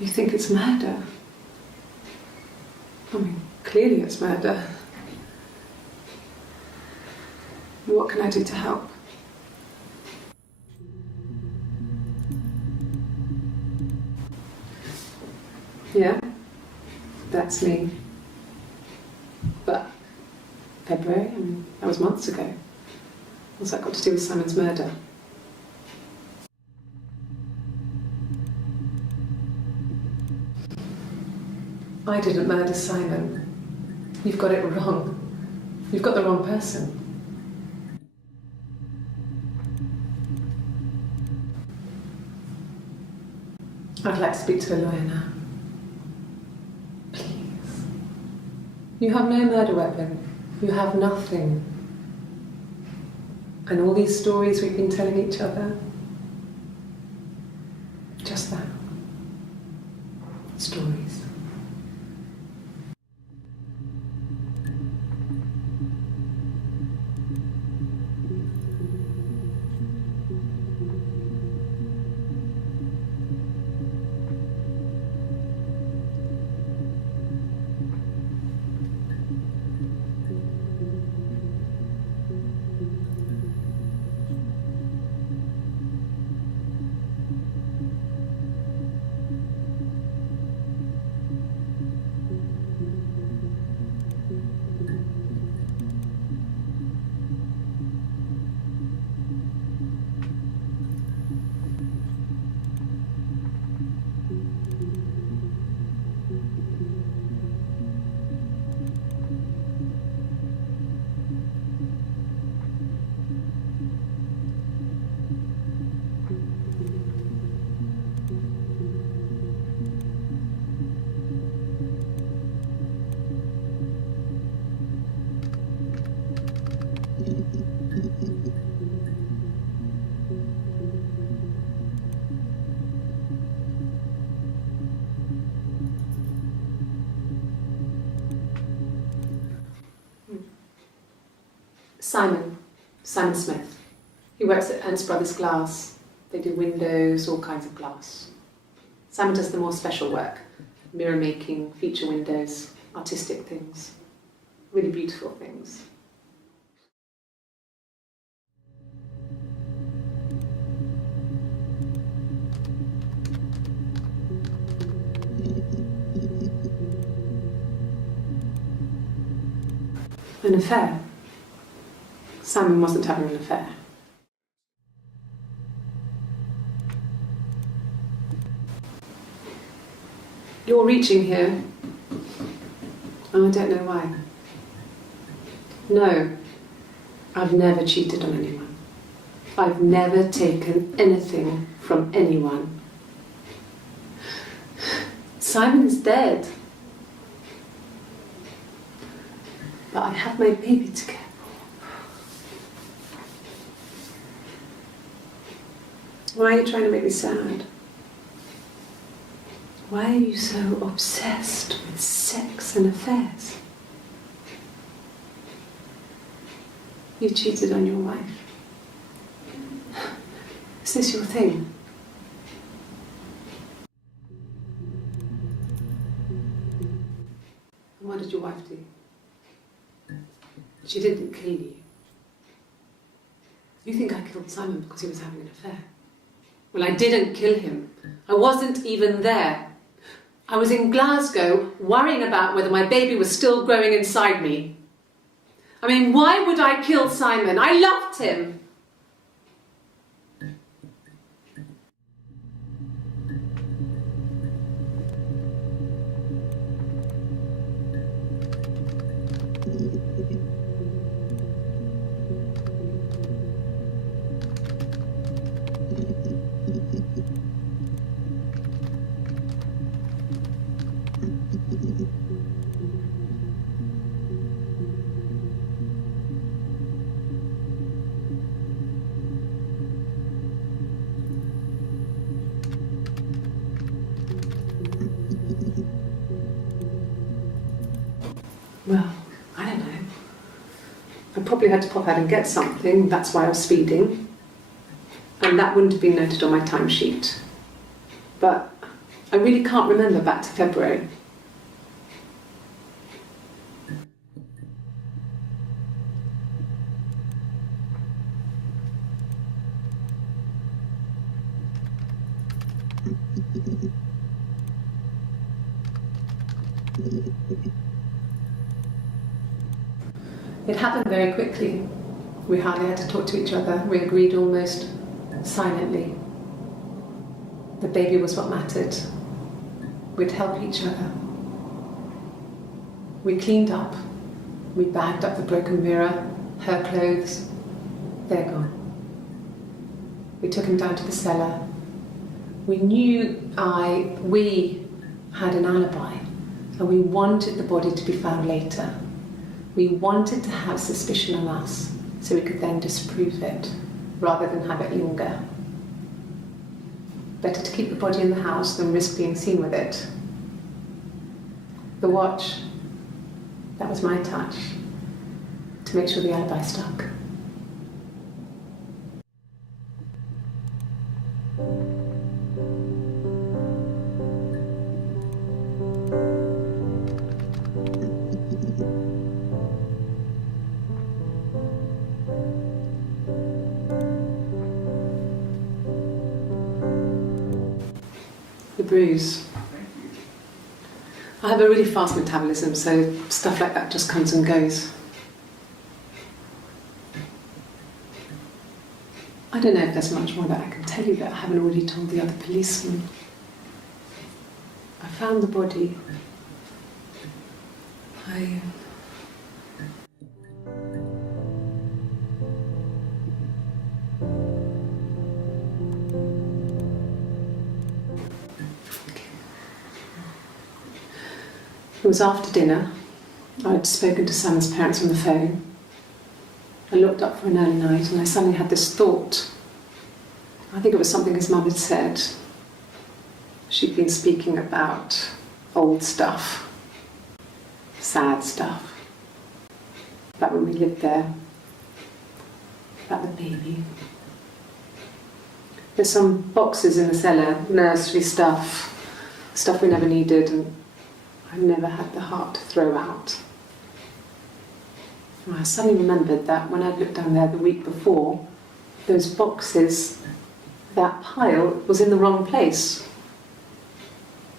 You think it's murder? I mean, clearly it's murder. What can I do to help? Yeah, that's me. But February, I mean, that was months ago. What's that got to do with Simon's murder? I didn't murder Simon. You've got it wrong. You've got the wrong person. I'd like to speak to a lawyer now. Please. You have no murder weapon. You have nothing. And all these stories we've been telling each other, just that. Stories. Simon Smith. He works at Ernst Brothers Glass. They do windows, all kinds of glass. Simon does the more special work, mirror making, feature windows, artistic things, really beautiful things. An affair. Simon wasn't having an affair. You're reaching here. Oh, I don't know why. No, I've never cheated on anyone. I've never taken anything from anyone. Simon is dead. But I have my baby to care for. Why are you trying to make me sad? Why are you so obsessed with sex and affairs? You cheated on your wife. Is this your thing? And what did your wife do? She didn't kill you. You think I killed Simon because he was having an affair? Well, I didn't kill him. I wasn't even there. I was in Glasgow worrying about whether my baby was still growing inside me. I mean, why would I kill Simon? I loved him. Well, I don't know. I probably had to pop out and get something, that's why I was speeding. And that wouldn't have been noted on my timesheet. But I really can't remember back to February. It happened very quickly. We hardly had to talk to each other. We agreed almost silently. The baby was what mattered. We'd help each other. We cleaned up. We bagged up the broken mirror, her clothes. They're gone. We took him down to the cellar. We had an alibi, and we wanted the body to be found later. We wanted to have suspicion on us so we could then disprove it rather than have it linger. Better to keep the body in the house than risk being seen with it. The watch, that was my touch to make sure the alibi stuck. The bruise. I have a really fast metabolism, so stuff like that just comes and goes. I don't know if there's much more that I can tell you that I haven't already told the other policemen. I found the body. It was after dinner. I'd spoken to Sam's parents on the phone. I looked up for an early night and I suddenly had this thought. I think it was something his mum had said. She'd been speaking about old stuff, sad stuff, about when we lived there, about the baby. There's some boxes in the cellar, nursery stuff we never needed, and I never had the heart to throw out. And I suddenly remembered that when I'd looked down there the week before, those boxes, that pile was in the wrong place.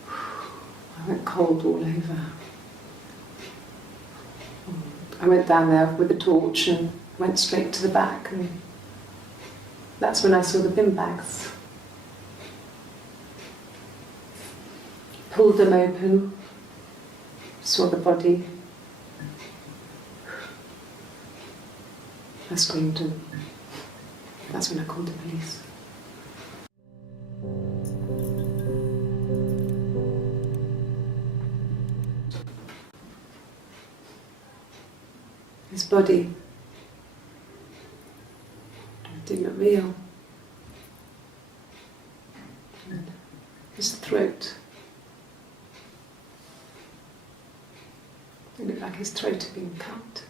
I went cold all over. I went down there with a torch and went straight to the back, and that's when I saw the bin bags. Pulled them open, saw the body. I screamed, and that's when I called the police. His body didn't look real. And his throat. It looked like his throat had been cut.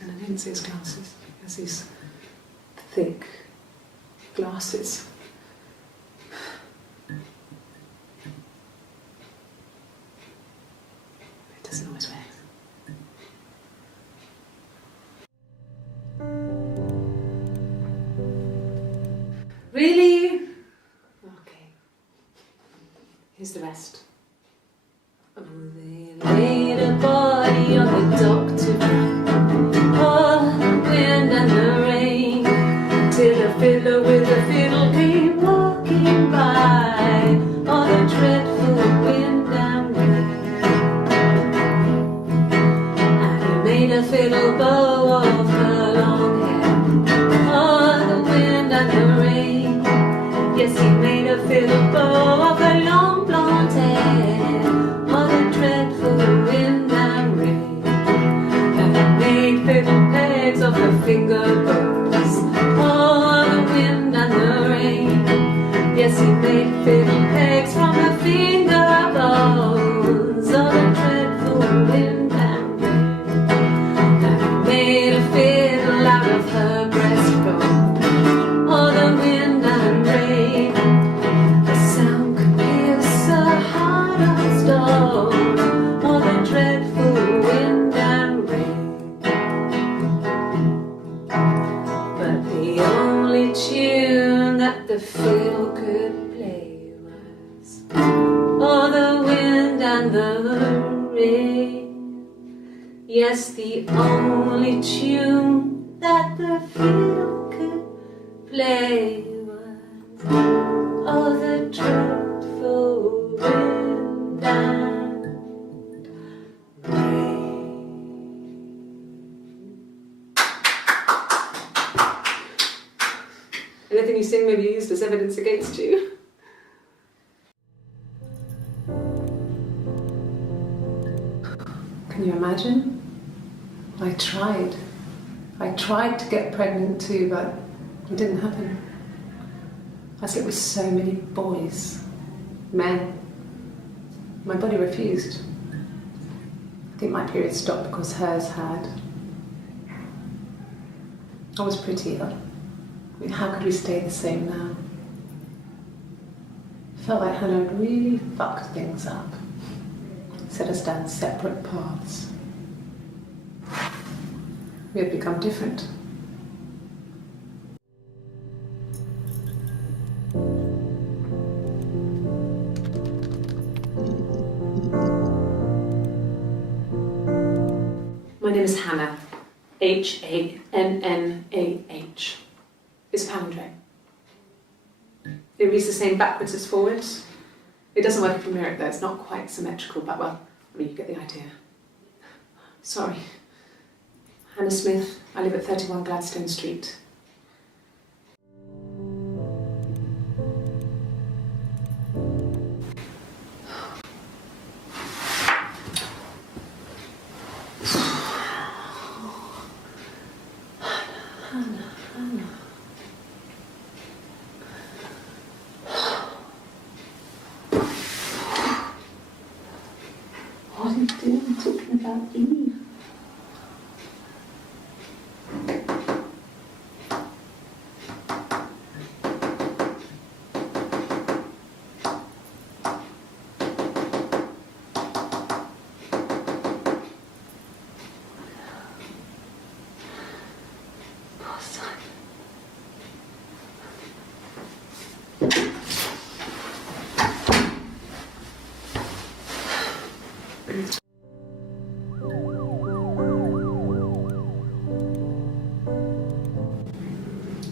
And I didn't see his glasses. He has these thick glasses. He doesn't always wear it. Really? Okay. Here's the rest. Oh, they laid a body on the doctor. Oh, the wind and the rain, till a fiddler with a fiddle came walking by. Oh, the dreadful wind and rain. And he made a fiddle bow of her long hair. Oh, the wind and the rain. Yes, he made a fiddle bow of her long blonde hair. Oh, the dreadful wind and rain. And he made fiddle pegs of her finger bows. Oh, the wind and the rain. that the fiddle could play was all the wind and the rain. Yes, the only tune that the fiddle could play was all the dreadful wind and rain. Anything you sing may be used as evidence against you. Can you imagine? I tried. I tried to get pregnant too, but it didn't happen. I slept with so many boys, men. My body refused. I think my period stopped because hers had. I was pretty ill. I mean, how could we stay the same now? I felt like Hannah had really fucked things up. Set us down separate paths. We had become different. My name is Hannah. H-A-N-N-A-H. It's a palindrome. It reads the same backwards as forwards. It doesn't work if you mirror it though, it's not quite symmetrical, but well, I mean, you get the idea. Sorry. Hannah Smith, I live at 31 Gladstone Street. What are you doing talking about Eve? Poor son.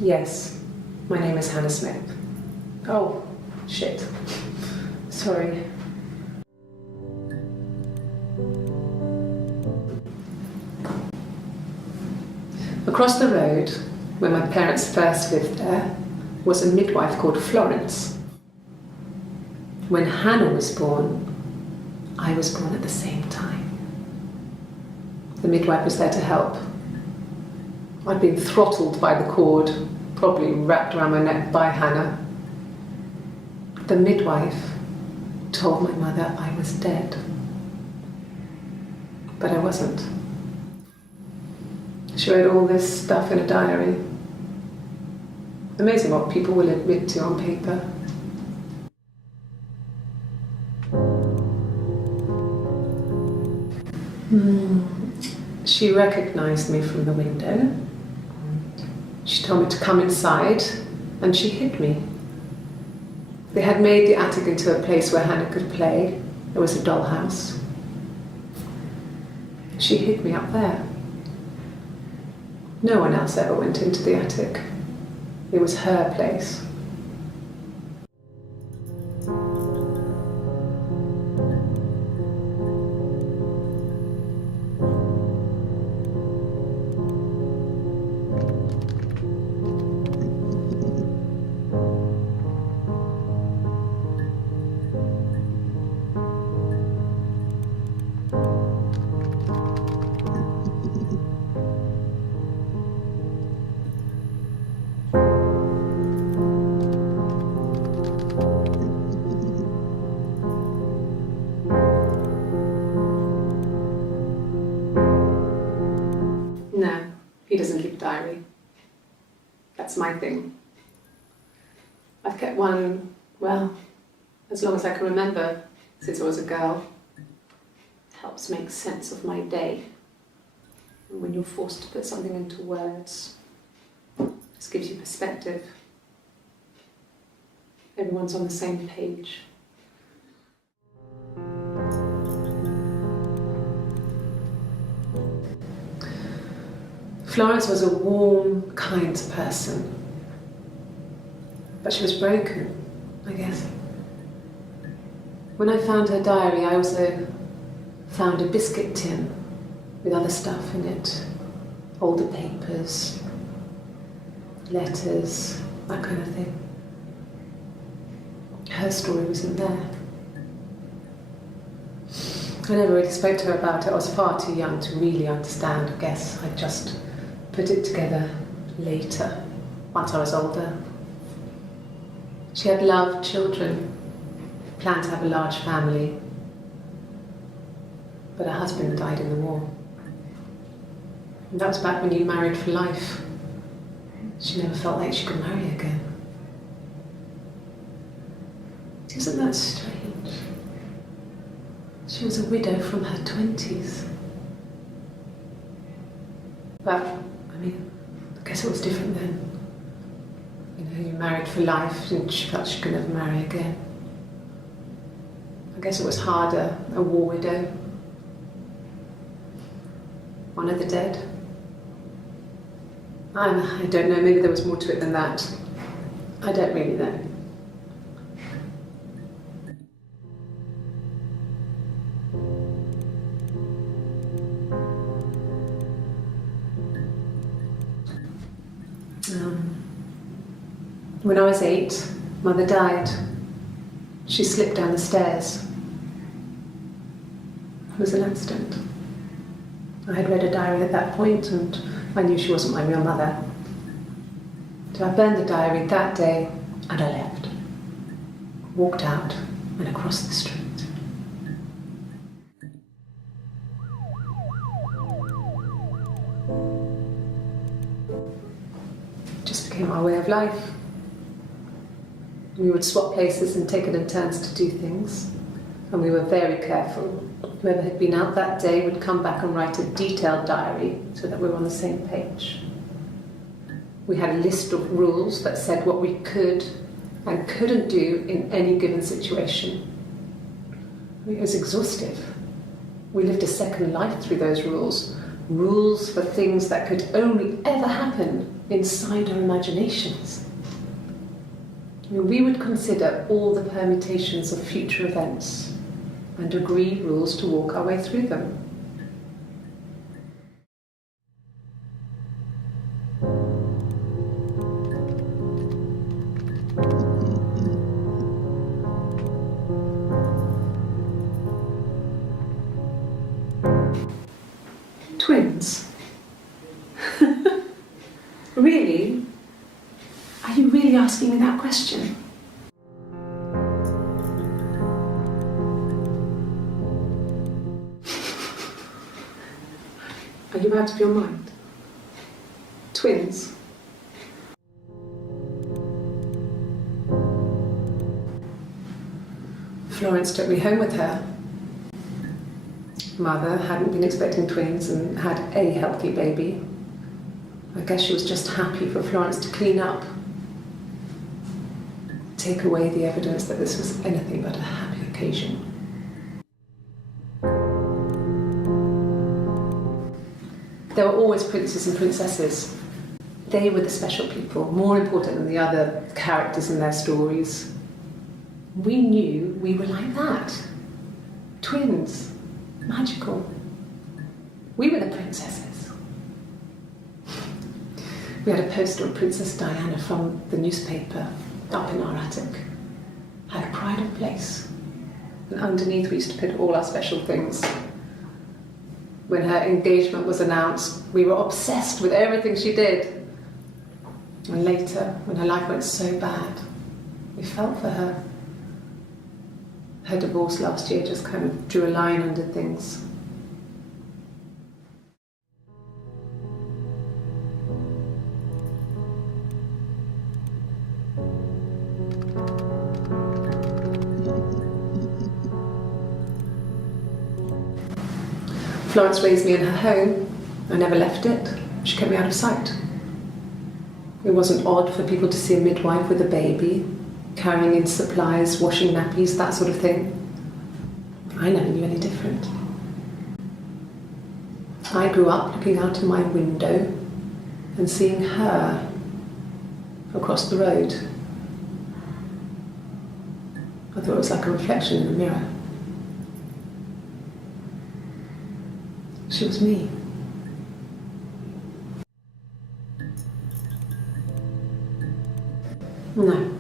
Yes, my name is Hannah Smith. Oh, shit. Sorry. Across the road, where my parents first lived there, was a midwife called Florence. When Hannah was born, I was born at the same time. The midwife was there to help. I'd been throttled by the cord, probably wrapped around my neck by Hannah. The midwife told my mother I was dead. But I wasn't. She wrote all this stuff in a diary. Amazing what people will admit to on paper. She recognized me from the window. She told me to come inside, and she hid me. They had made the attic into a place where Hannah could play. There was a dollhouse. She hid me up there. No one else ever went into the attic. It was her place. No, he doesn't keep a diary. That's my thing. I've kept one, well, as long as I can remember, since I was a girl. It helps make sense of my day. And when you're forced to put something into words, this gives you perspective. Everyone's on the same page. Florence was a warm, kind person. But she was broken, I guess. When I found her diary, I also found a biscuit tin with other stuff in it. Older papers, letters, that kind of thing. Her story wasn't there. I never really spoke to her about it. I was far too young to really understand, I guess. I just put it together later, once I was older. She had loved children, planned to have a large family, but her husband died in the war. And that was back when you married for life. She never felt like she could marry again. Isn't that strange? She was a widow from her 20s. But, I mean, I guess it was different then. You know, you married for life and she felt she could never marry again. I guess it was harder, a war widow. One of the dead. I don't know, maybe there was more to it than that. I don't really know. When I was 8, Mother died. She slipped down the stairs. It was an accident. I had read a diary at that point and I knew she wasn't my real mother. So I burned the diary that day and I left. Walked out and across the street. It just became our way of life. We would swap places and take it in turns to do things. And we were very careful. Whoever had been out that day would come back and write a detailed diary so that we were on the same page. We had a list of rules that said what we could and couldn't do in any given situation. It was exhaustive. We lived a second life through those rules. Rules for things that could only ever happen inside our imaginations. We would consider all the permutations of future events and agree rules to walk our way through them. Twins? Really? Are you really asking me that question? Are you out of your mind? Twins? Florence took me home with her. Mother hadn't been expecting twins and had a healthy baby. I guess she was just happy for Florence to clean up. Take away the evidence that this was anything but a happy occasion. There were always princes and princesses. They were the special people, more important than the other characters in their stories. We knew we were like that. Twins. Magical. We were the princesses. We had a poster of Princess Diana from the newspaper up in our attic. Had a pride of place. And underneath we used to put all our special things. When her engagement was announced, we were obsessed with everything she did. And later, when her life went so bad, we felt for her. Her divorce last year just kind of drew a line under things. Florence raised me in her home. I never left it. She kept me out of sight. It wasn't odd for people to see a midwife with a baby. carrying in supplies, washing nappies, that sort of thing. I never knew any different. I grew up looking out of my window and seeing her across the road. I thought it was like a reflection in the mirror. She was me. No,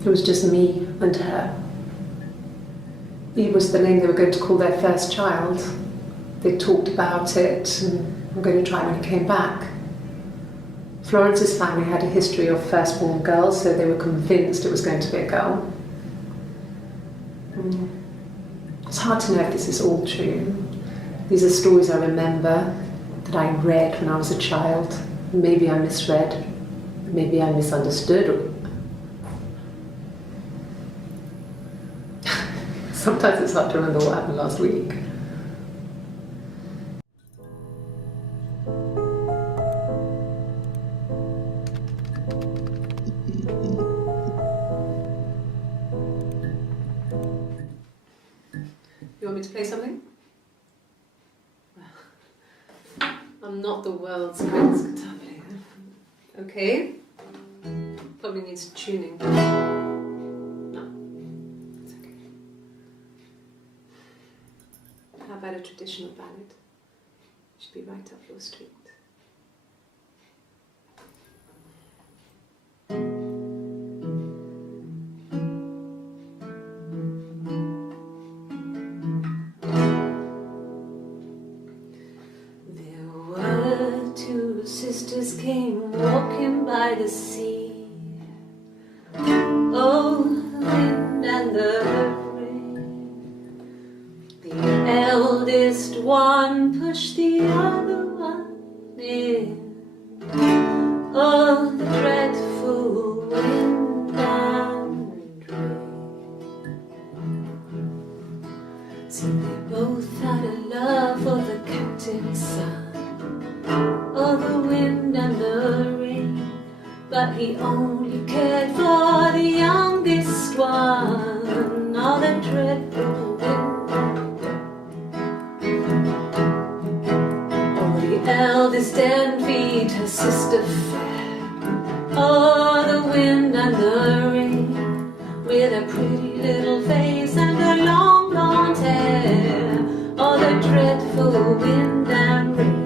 it was just me and her. Eve was the name they were going to call their first child. They talked about it and were going to try when he came back. Florence's family had a history of firstborn girls, so they were convinced it was going to be a girl. It's hard to know if this is all true. These are stories I remember, that I read when I was a child. Maybe I misread, maybe I misunderstood. Sometimes it's hard to remember what happened last week. You want me to play something? I'm not the world's greatest guitar player. Okay. Probably needs tuning. No, it's okay. How about a traditional ballad? Should be right up your street. Sisters came walking by the sea. Oh, the wind and the rain. The eldest one pushed the other one in. Oh, the dreadful wind and rain. So they both had a love for the captain's son. Oh, the wind and the rain, but he only cared for the youngest one. Oh, the dreadful wind and rain. Oh, the eldest envied her sister fair. Oh, the wind and the rain, with a pretty little face and her long blonde hair. Oh, the dreadful wind and rain.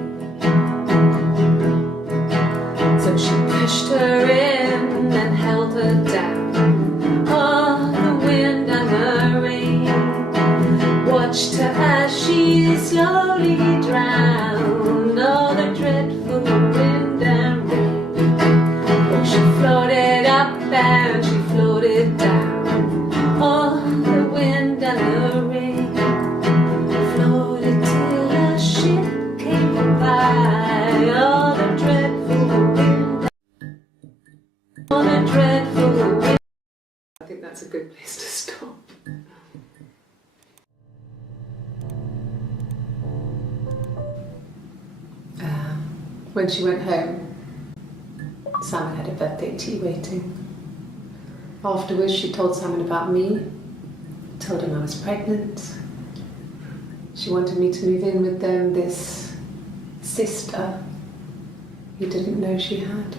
She pushed her in and held her down. Oh, the wind and the rain watched her as she slowly drowned. Oh, the dreadful wind and rain. Oh, she floated up and she floated down. Oh, the wind and the rain floated till a ship came by. Oh, the dreadful wind. Oh, the dreadful wind. I think that's a good place to stop. When she went home, Simon had a birthday tea waiting. Afterwards, she told Simon about me, told him I was pregnant. She wanted me to move in with them, this sister he didn't know she had.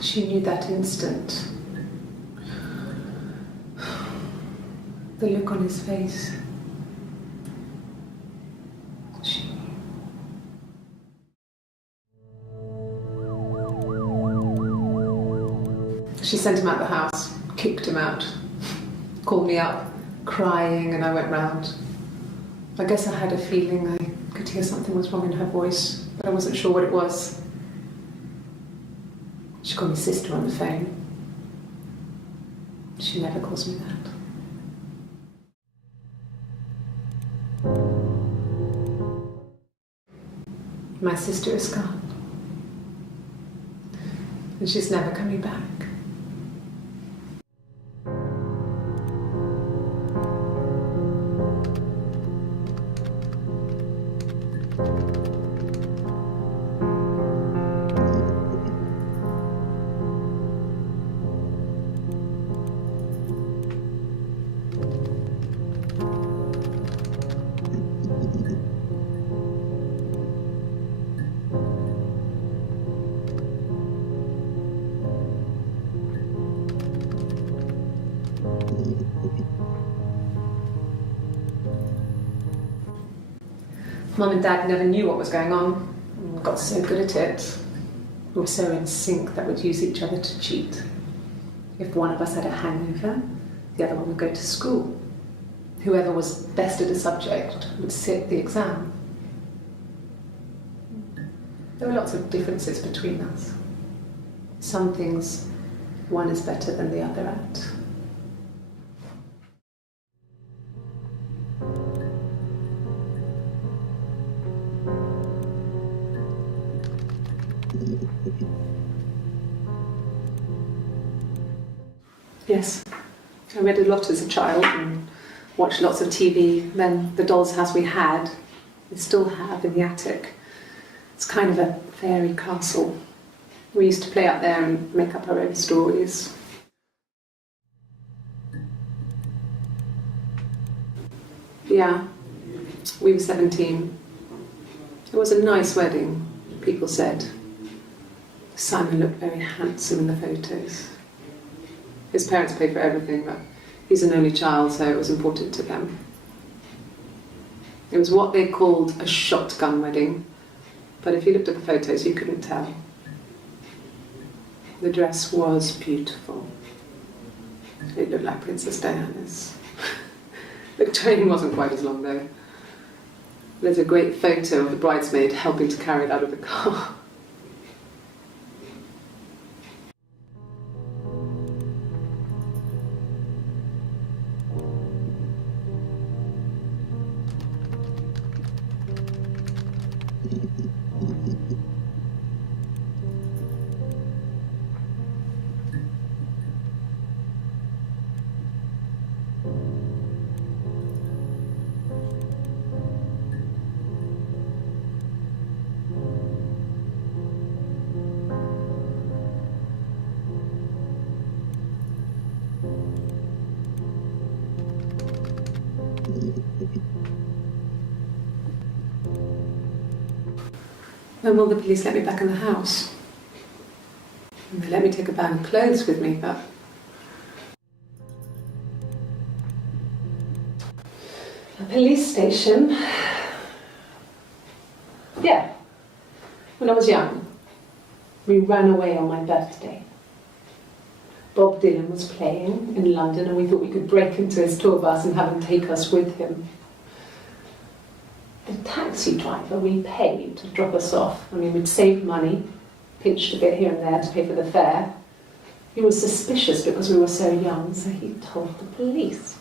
She knew that instant. The look on his face. She knew. She sent him out the house, kicked him out, called me up, crying, and I went round. I guess I had a feeling I could hear something was wrong in her voice, but I wasn't sure what it was. She called me sister on the phone. She never calls me that. My sister is gone. And she's never coming back. Mum and Dad never knew what was going on. We got so good at it. We were so in sync that we'd use each other to cheat. If one of us had a hangover, the other one would go to school. Whoever was best at a subject would sit the exam. There were lots of differences between us. Some things one is better than the other at. Yes, I read a lot as a child and watched lots of TV. Then the doll's house we had, we still have in the attic. It's kind of a fairy castle. We used to play up there and make up our own stories. Yeah, we were 17. It was a nice wedding, people said. Simon looked very handsome in the photos. His parents paid for everything, but he's an only child, so it was important to them. It was what they called a shotgun wedding, but if you looked at the photos, you couldn't tell. The dress was beautiful. It looked like Princess Diana's. The train wasn't quite as long, though. There's a great photo of the bridesmaid helping to carry it out of the car. When will the police let me back in the house? They let me take a bag of clothes with me, but... A police station? Yeah. When I was young, we ran away on my birthday. Bob Dylan was playing in London and we thought we could break into his tour bus and have him take us with him. The taxi driver we paid to drop us off. I mean, we'd saved money, pinched a bit here and there to pay for the fare. He was suspicious because we were so young, so he told the police.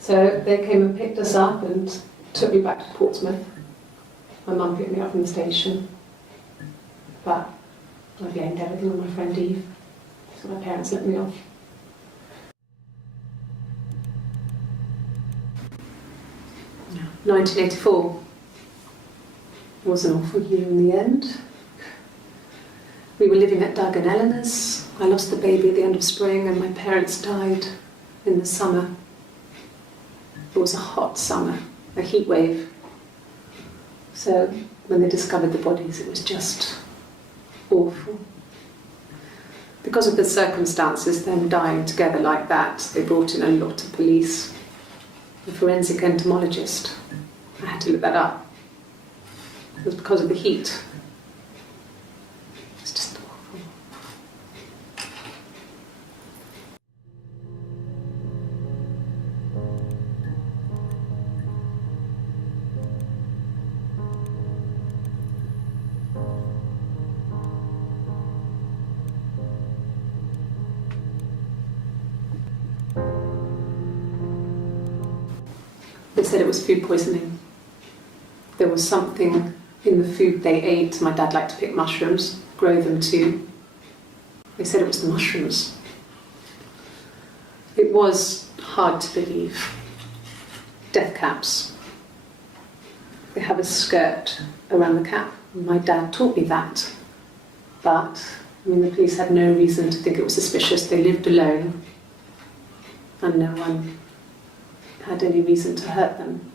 So they came and picked us up and took me back to Portsmouth. My mum picked me up from the station. But I blamed everything on my friend Eve, so my parents let me off. No. 1984 was an awful year in the end. We were living at Doug and Eleanor's. I lost the baby at the end of spring and my parents died in the summer. It was a hot summer, a heat wave. So when they discovered the bodies, it was just awful. Because of the circumstances, them dying together like that, they brought in a lot of police. A forensic entomologist. I had to look that up. It was because of the heat. It's just awful. They said it was food poisoning. There was something in the food they ate. My dad liked to pick mushrooms, grow them too. They said it was the mushrooms. It was hard to believe. Death caps. They have a skirt around the cap. My dad taught me that. But, I mean, the police had no reason to think it was suspicious. They lived alone. And no one had any reason to hurt them.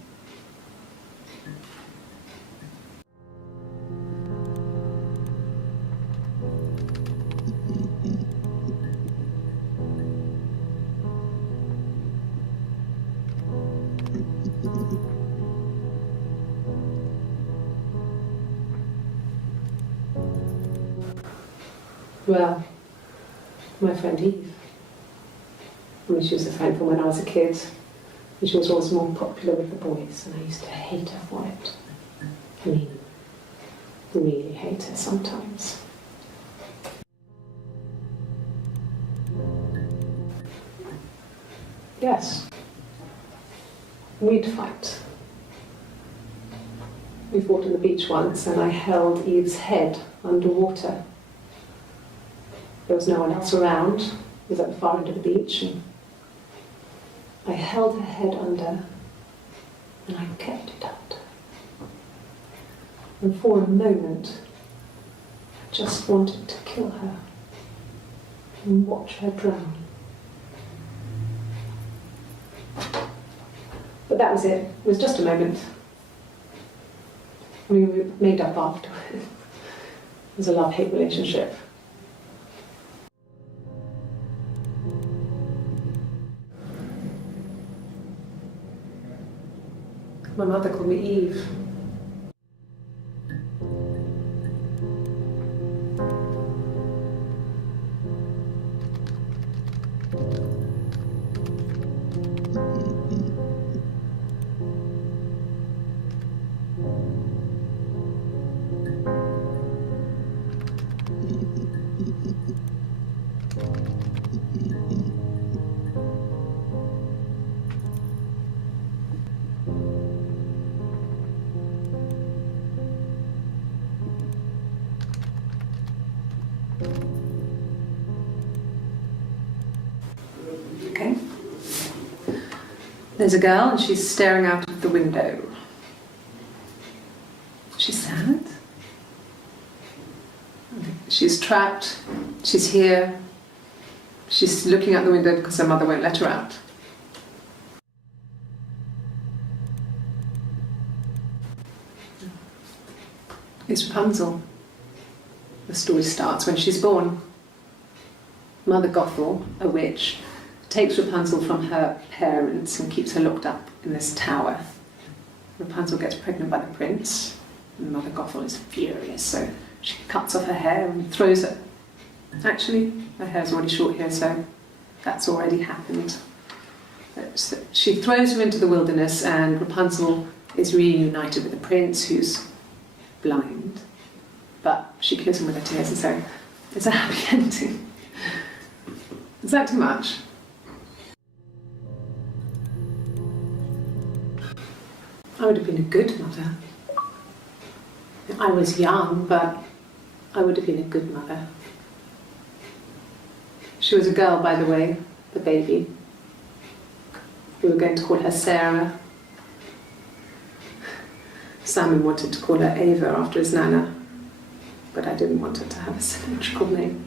Well, my friend Eve. I mean, she was a friend from when I was a kid. And she was always more popular with the boys, and I used to hate her for it. I mean, really hate her sometimes. Yes. We'd fight. We fought on the beach once, and I held Eve's head underwater. There was no one else around. It was at the far end of the beach, and I held her head under, and I kept it out. And for a moment, I just wanted to kill her and watch her drown. But that was it. It was just a moment. We made up afterwards. It was a love-hate relationship. My mother called me Eve. Okay. There's a girl and she's staring out of the window. She's sad. She's trapped. She's here. She's looking out the window because her mother won't let her out. It's Rapunzel. The story starts when she's born. Mother Gothel, a witch, takes Rapunzel from her parents and keeps her locked up in this tower. Rapunzel gets pregnant by the prince, and Mother Gothel is furious, so she cuts off her hair and throws it. Actually, her hair's already short here, so that's already happened. So she throws her into the wilderness, and Rapunzel is reunited with the prince, who's blind, but she kills him with her tears, and so it's a happy ending. Is that too much? I would have been a good mother. I was young, but I would have been a good mother. She was a girl, by the way, the baby. We were going to call her Sarah. Simon wanted to call her Ava after his nana, but I didn't want her to have a symmetrical name.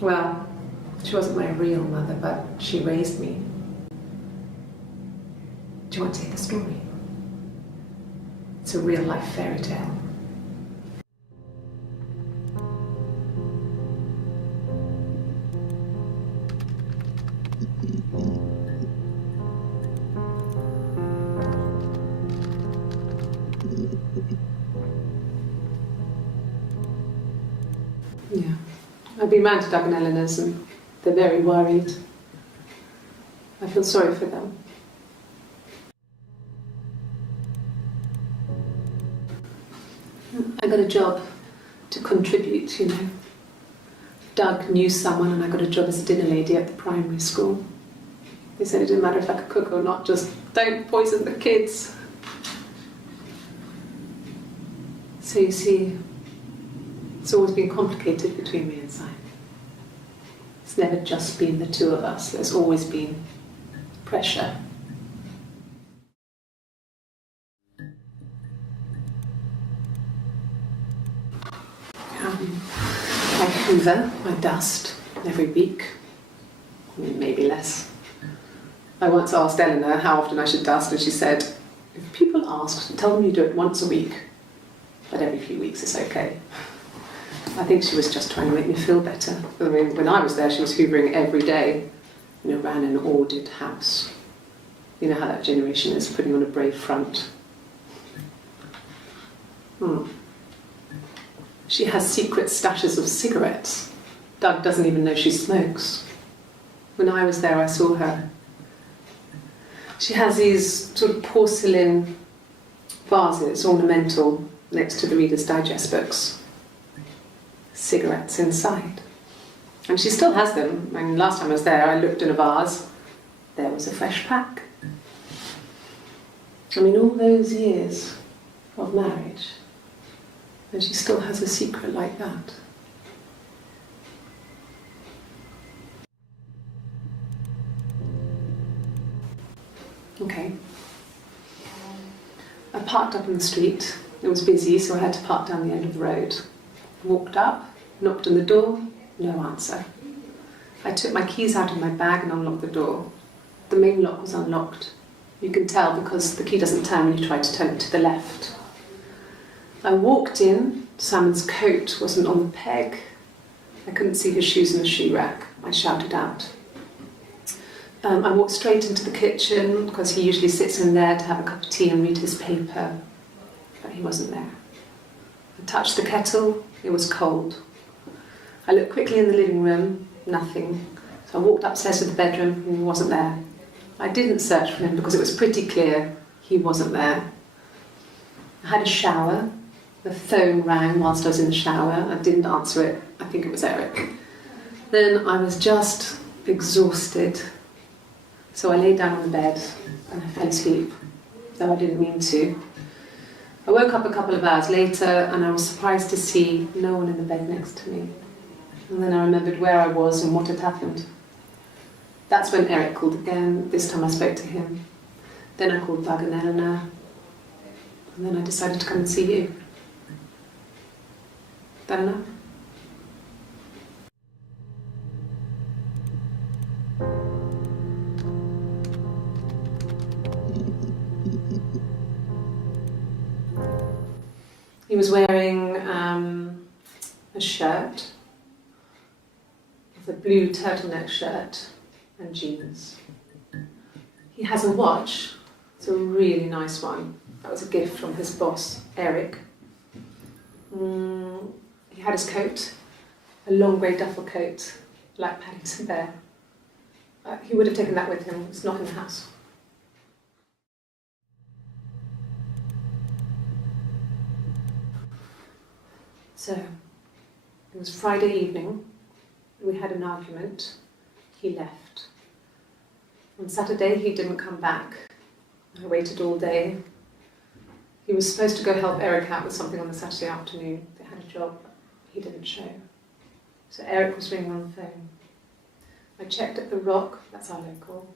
Well, she wasn't my real mother, but she raised me. Do you want to hear the story? It's a real-life fairy tale. Yeah. I've been round to Doug and Eleanor's and they're very worried. I feel sorry for them. I got a job to contribute, you know. Doug knew someone and I got a job as a dinner lady at the primary school. They said it didn't matter if I could cook or not, just don't poison the kids. So you see, it's always been complicated between me and Simon. It's never just been the two of us. There's always been pressure. I hoover my dust every week, maybe less. I once asked Eleanor how often I should dust, and she said, if people ask, tell them you do it once a week, but every few weeks is okay. I think she was just trying to make me feel better. I mean, when I was there, she was hoovering every day. You know, ran an ordered house. You know how that generation is, putting on a brave front. She has secret stashes of cigarettes. Doug doesn't even know she smokes. When I was there, I saw her. She has these sort of porcelain vases, ornamental, next to the Reader's Digest books. Cigarettes inside. And she still has them. I mean, last time I was there, I looked in a vase. There was a fresh pack. I mean, all those years of marriage, and she still has a secret like that. Okay. I parked up on the street. It was busy, so I had to park down the end of the road. Walked up, knocked on the door, no answer. I took my keys out of my bag and unlocked the door. The main lock was unlocked. You can tell because the key doesn't turn when you try to turn it to the left. I walked in. Simon's coat wasn't on the peg. I couldn't see his shoes in the shoe rack. I shouted out. I walked straight into the kitchen because he usually sits in there to have a cup of tea and read his paper, but he wasn't there. I touched the kettle. It was cold. I looked quickly in the living room. Nothing. So I walked upstairs to the bedroom and he wasn't there. I didn't search for him because it was pretty clear he wasn't there. I had a shower. The phone rang whilst I was in the shower. I didn't answer it. I think it was Eric. Then I was just exhausted. So I lay down on the bed and I fell asleep, though I didn't mean to. I woke up a couple of hours later and I was surprised to see no one in the bed next to me. And then I remembered where I was and what had happened. That's when Eric called again. This time I spoke to him. Then I called Doug and Eleanor. And then I decided to come and see you. That enough? He was wearing a shirt, a blue turtleneck shirt and jeans. He has a watch. It's a really nice one. That was a gift from his boss, Eric. He had his coat, a long grey duffel coat, like Paddington Bear. He would have taken that with him. It's not in the house. So, it was Friday evening. We had an argument. He left. On Saturday, he didn't come back. I waited all day. He was supposed to go help Eric out with something on the Saturday afternoon. They had a job. He didn't show. So Eric was ringing on the phone. I checked at the Rock, that's our local.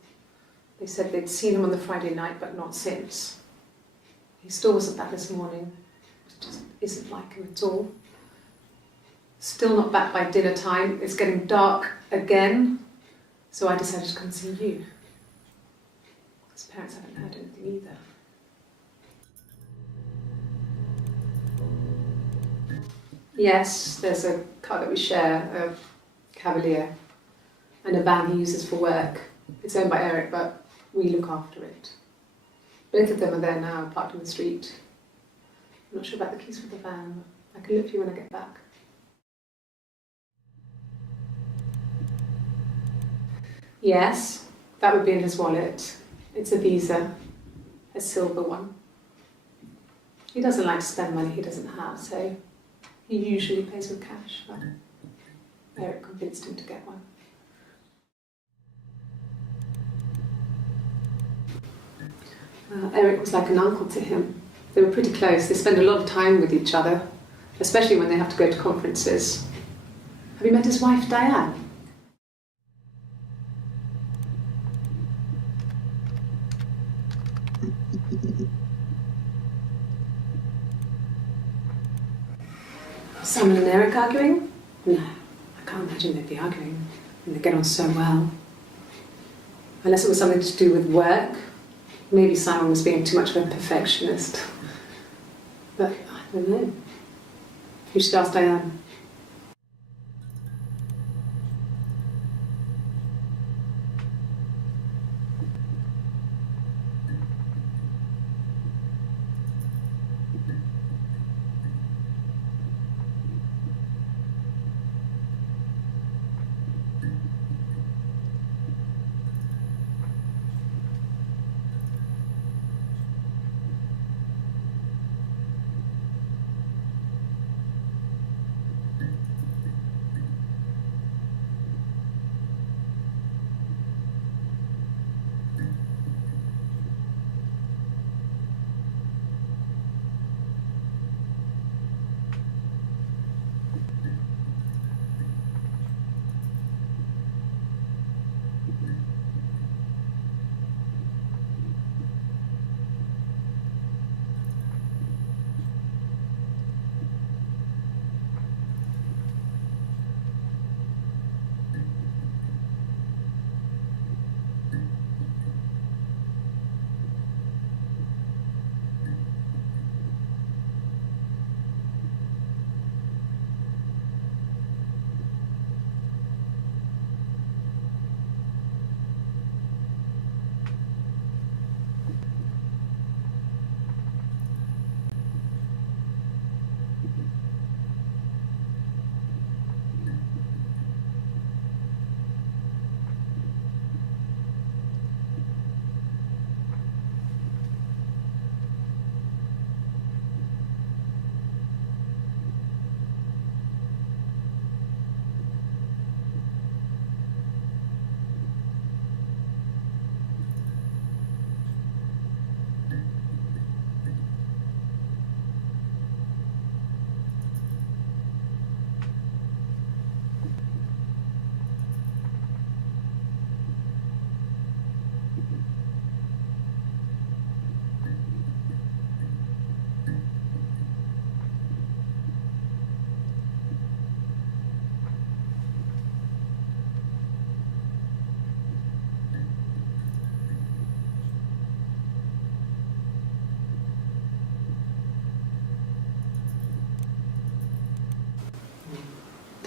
They said they'd seen him on the Friday night, but not since. He still wasn't back this morning. It just isn't like him at all. Still not back by dinner time. It's getting dark again. So I decided to come and see you. His parents haven't heard anything either. Yes, there's a car that we share, a Cavalier, and a van he uses for work. It's owned by Eric, but we look after it. Both of them are there now, parked on the street. I'm not sure about the keys for the van. I can look for you when I get back. Yes, that would be in his wallet. It's a Visa, a silver one. He doesn't like to spend money he doesn't have, so he usually pays with cash, but Eric convinced him to get one. Eric was like an uncle to him. They were pretty close. They spend a lot of time with each other, especially when they have to go to conferences. Have you met his wife, Diane? Simon and Eric arguing? No, I can't imagine they'd be arguing. And they get on so well. Unless it was something to do with work. Maybe Simon was being too much of a perfectionist. But I don't know. You should ask Diane.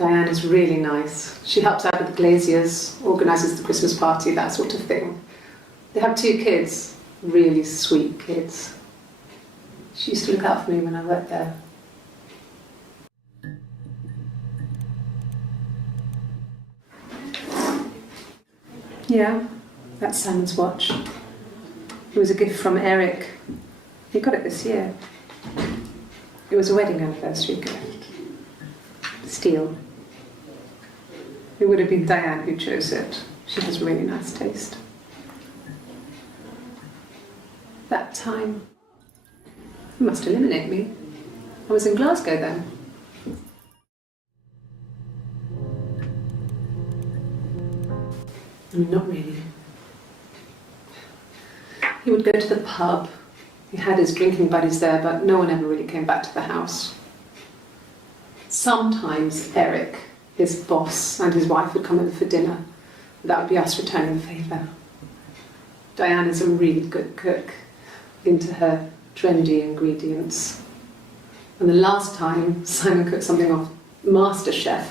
Diane is really nice. She helps out with the glaziers, organises the Christmas party, that sort of thing. They have 2 kids, really sweet kids. She used to look out for me when I worked there. Yeah, that's Simon's watch. It was a gift from Eric. He got it this year. It was a wedding anniversary gift. Steel. It would have been Diane who chose it. She has really nice taste. That time, you must eliminate me. I was in Glasgow then. I mean, not really. He would go to the pub. He had his drinking buddies there, but no one ever really came back to the house. Sometimes Eric, his boss, and his wife would come over for dinner. That would be us returning the favour. Diane is a really good cook, into her trendy ingredients. And the last time Simon cooked something off MasterChef,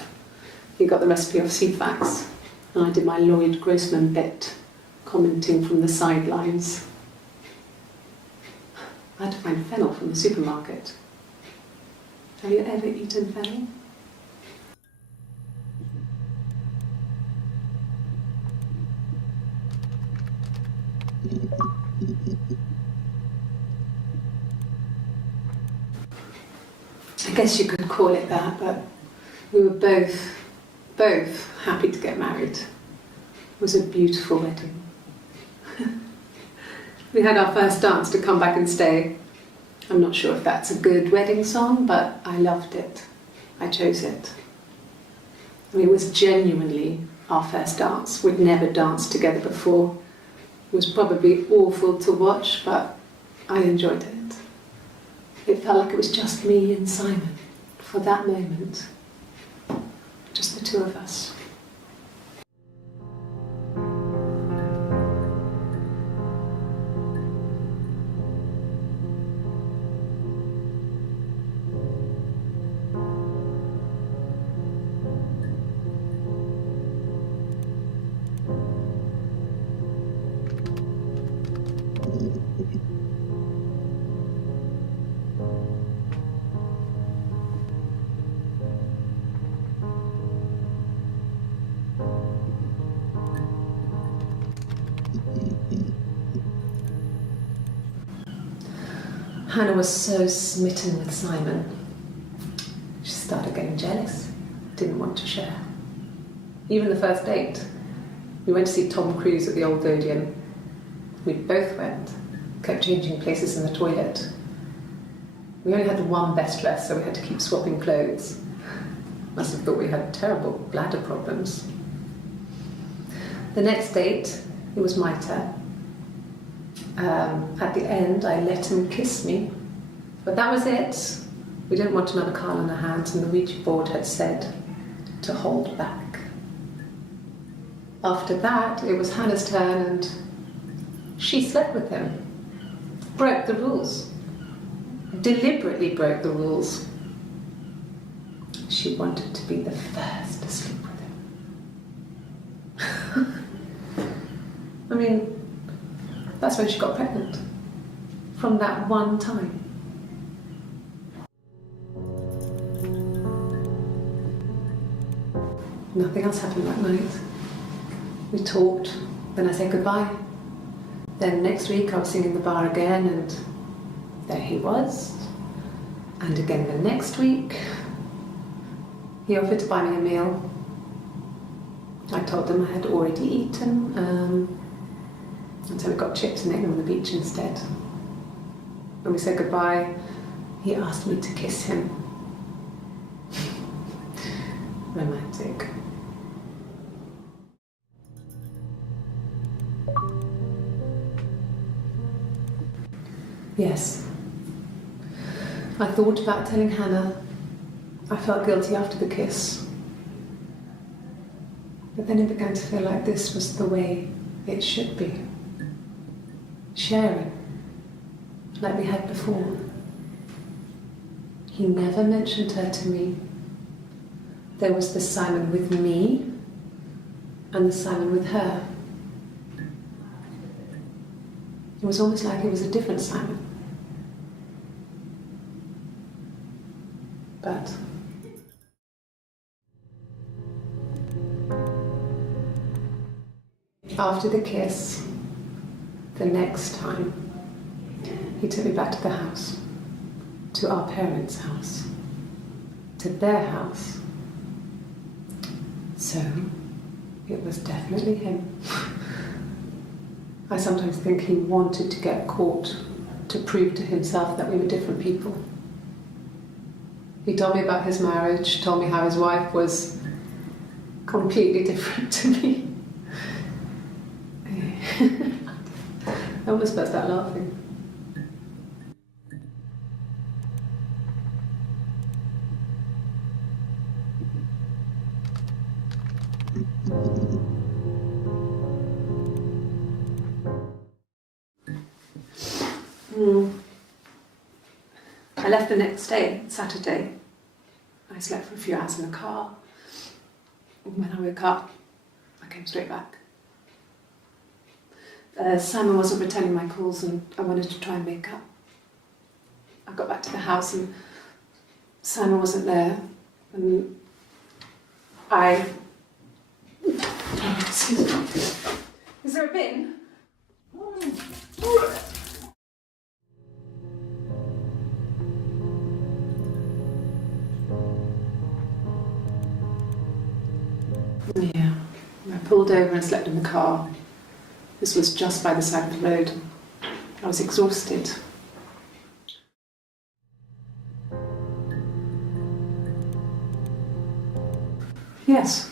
he got the recipe off CFAX, and I did my Lloyd Grossman bit, commenting from the sidelines. I had to find fennel from the supermarket. Have you ever eaten fennel? I guess you could call it that, but we were both happy to get married. It was a beautiful wedding. We had our first dance to Come Back and Stay. I'm not sure if that's a good wedding song, but I loved it. I chose it. I mean, it was genuinely our first dance. We'd never danced together before. It was probably awful to watch, but I enjoyed it. It felt like it was just me and Simon for that moment. Just the 2 of us. Hannah was so smitten with Simon. She started getting jealous, didn't want to share. Even the first date, we went to see Tom Cruise at the Old Odeon. We both went, kept changing places in the toilet. We only had one best dress, so we had to keep swapping clothes. Must have thought we had terrible bladder problems. The next date, it was my turn. At the end, I let him kiss me, but that was it. We didn't want another Carl on our hands, and the Ouija board had said to hold back. After that, it was Hannah's turn, and she slept with him. Broke the rules. Deliberately broke the rules. She wanted to be the first to sleep with him. I mean, that's when she got pregnant. From that one time. Nothing else happened that night. We talked, then I said goodbye. Then next week I was singing the bar again, and there he was. And again the next week, he offered to buy me a meal. I told him I had already eaten, and so we got chips and ate them on the beach instead. When we said goodbye, he asked me to kiss him. Romantic. Yes. I thought about telling Hannah. I felt guilty after the kiss. But then it began to feel like this was the way it should be. Sharing, like we had before. He never mentioned her to me. There was the Simon with me and the Simon with her. It was almost like it was a different Simon. But after the kiss, the next time, he took me back to the house, to our parents' house, to their house. So, it was definitely him. I sometimes think he wanted to get caught to prove to himself that we were different people. He told me about his marriage, told me how his wife was completely different to me. I almost burst out laughing. I left the next day, Saturday. I slept for a few hours in the car. When I woke up, I came straight back. Simon wasn't returning my calls and I wanted to try and make up. I got back to the house and Simon wasn't there. And excuse me. Is there a bin? Yeah, I pulled over and slept in the car. This was just by the side of the road. I was exhausted. Yes.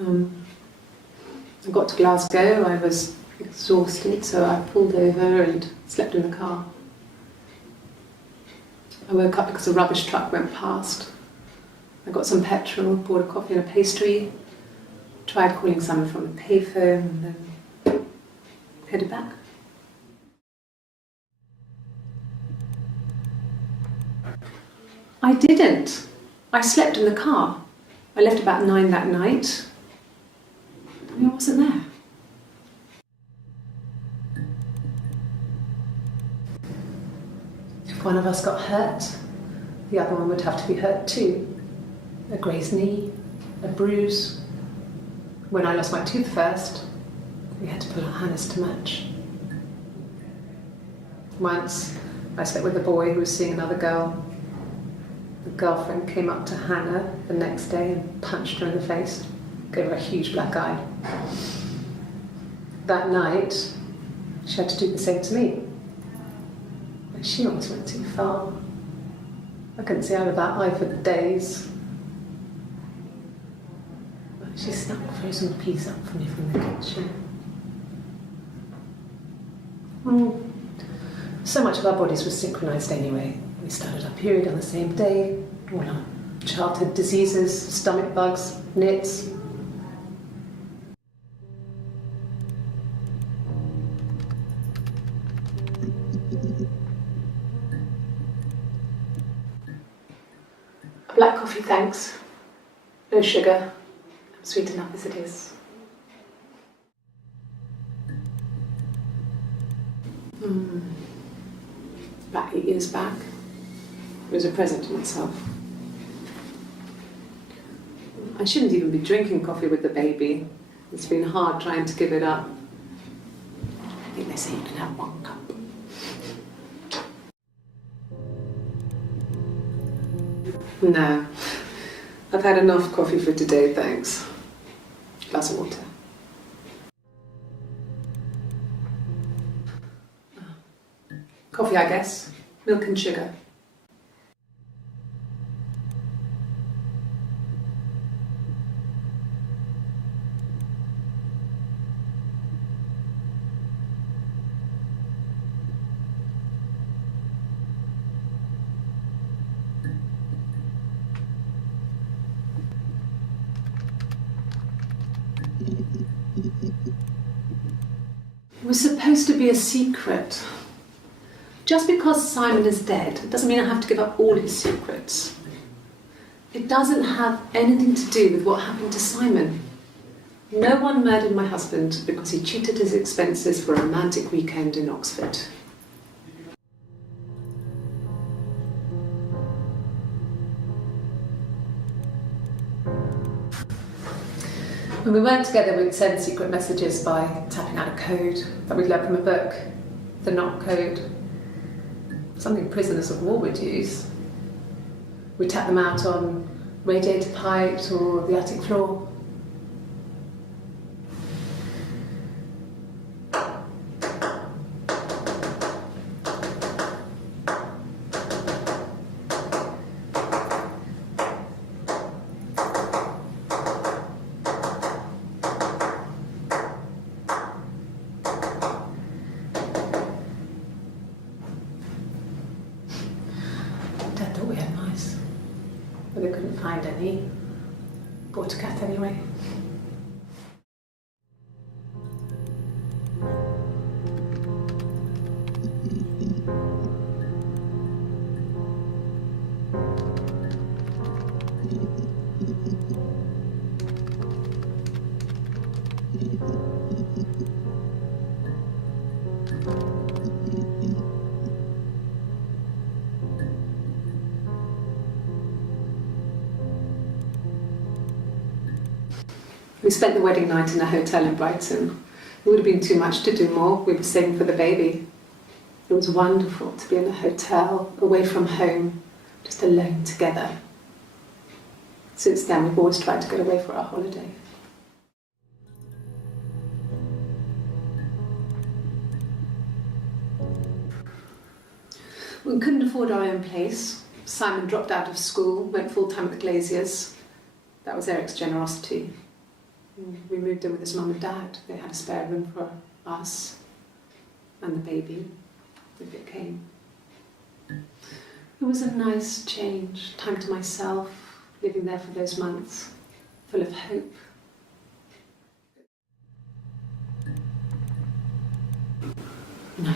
I got to Glasgow, I was exhausted, so I pulled over and slept in the car. I woke up because a rubbish truck went past. I got some petrol, bought a coffee and a pastry, tried calling someone from the payphone, and then headed back. I didn't. I slept in the car. I left about 9 that night. I wasn't there. If one of us got hurt, the other one would have to be hurt too. A grazed knee, a bruise. When I lost my tooth first, we had to pull out Hannah's to match. Once, I slept with a boy who was seeing another girl. The girlfriend came up to Hannah the next day and punched her in the face, gave her a huge black eye. That night, she had to do the same to me. But she almost went too far. I couldn't see out of that eye for days. But she snuck a frozen pizza up for me from the kitchen. So much of our bodies was synchronised anyway. We started our period on the same day, all our childhood diseases, stomach bugs, nits. Black coffee, thanks. No sugar. I'm sweet enough as it is. About 8 years back, it was a present to myself. I shouldn't even be drinking coffee with the baby. It's been hard trying to give it up. I think they say you can have 1 cup. No, I've had enough coffee for today, thanks. Glass of water. Coffee, I guess. Milk and sugar. It was supposed to be a secret. Just because Simon is dead, it doesn't mean I have to give up all his secrets. It doesn't have anything to do with what happened to Simon. No one murdered my husband because he cheated his expenses for a romantic weekend in Oxford. When we weren't together, we'd send secret messages by tapping out a code that we'd learned from a book, the knock code. Something prisoners of war would use. We'd tap them out on radiator pipes or the attic floor. Dad thought we had mice, but they couldn't find any. Bought a cat anyway. We spent the wedding night in a hotel in Brighton. It would have been too much to do more. We were saving for the baby. It was wonderful to be in a hotel, away from home, just alone together. Since then, we've always tried to get away for our holiday. We couldn't afford our own place. Simon dropped out of school, went full-time at the Glaziers. That was Eric's generosity. We moved in with his mum and dad. They had a spare room for us and the baby, if it came. It was a nice change, time to myself, living there for those months, full of hope. No,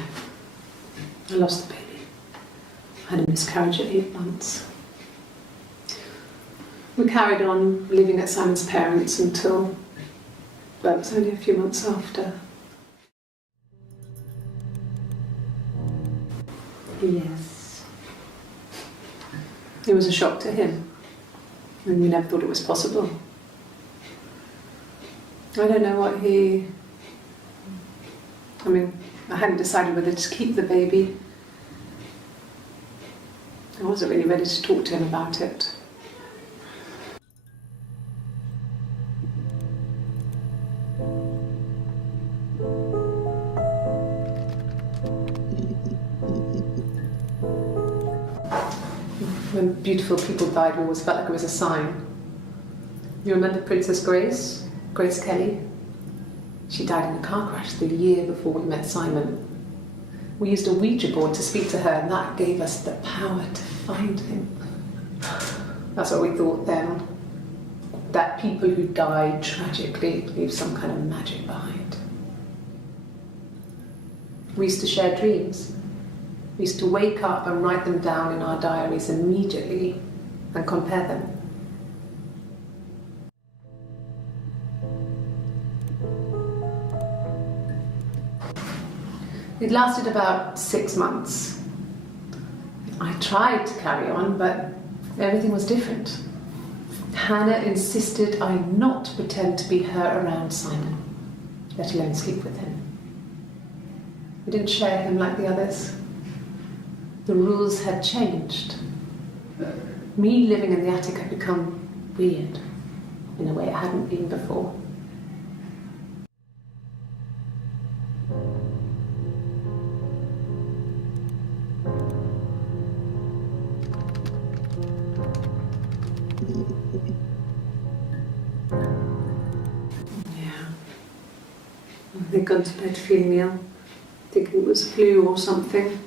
I lost the baby. I had a miscarriage at 8 months. We carried on living at Simon's parents until, well, it was only a few months after. Yes. It was a shock to him, and we never thought it was possible. I don't know what I hadn't decided whether to keep the baby. I wasn't really ready to talk to him about it. When beautiful people died, we always felt like it was a sign. You remember Princess Grace? Grace Kelly? She died in a car crash the year before we met Simon. We used a Ouija board to speak to her, and that gave us the power to find him. That's what we thought then. That people who died tragically leave some kind of magic behind. We used to share dreams. We used to wake up and write them down in our diaries immediately and compare them. It lasted about 6 months. I tried to carry on, but everything was different. Hannah insisted I not pretend to be her around Simon, let alone sleep with him. We didn't share him like the others. The rules had changed. Me living in the attic had become weird in a way it hadn't been before. Yeah. They'd gone to bed feeling ill, thinking it was flu or something.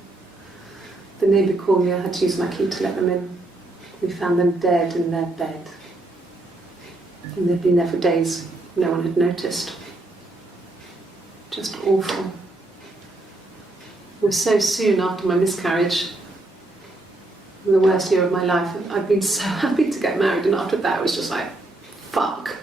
The neighbour called me. I had to use my key to let them in. We found them dead in their bed. And they'd been there for days. No one had noticed. Just awful. It was so soon after my miscarriage. The worst year of my life. I'd been so happy to get married, and after that, it was just like, fuck.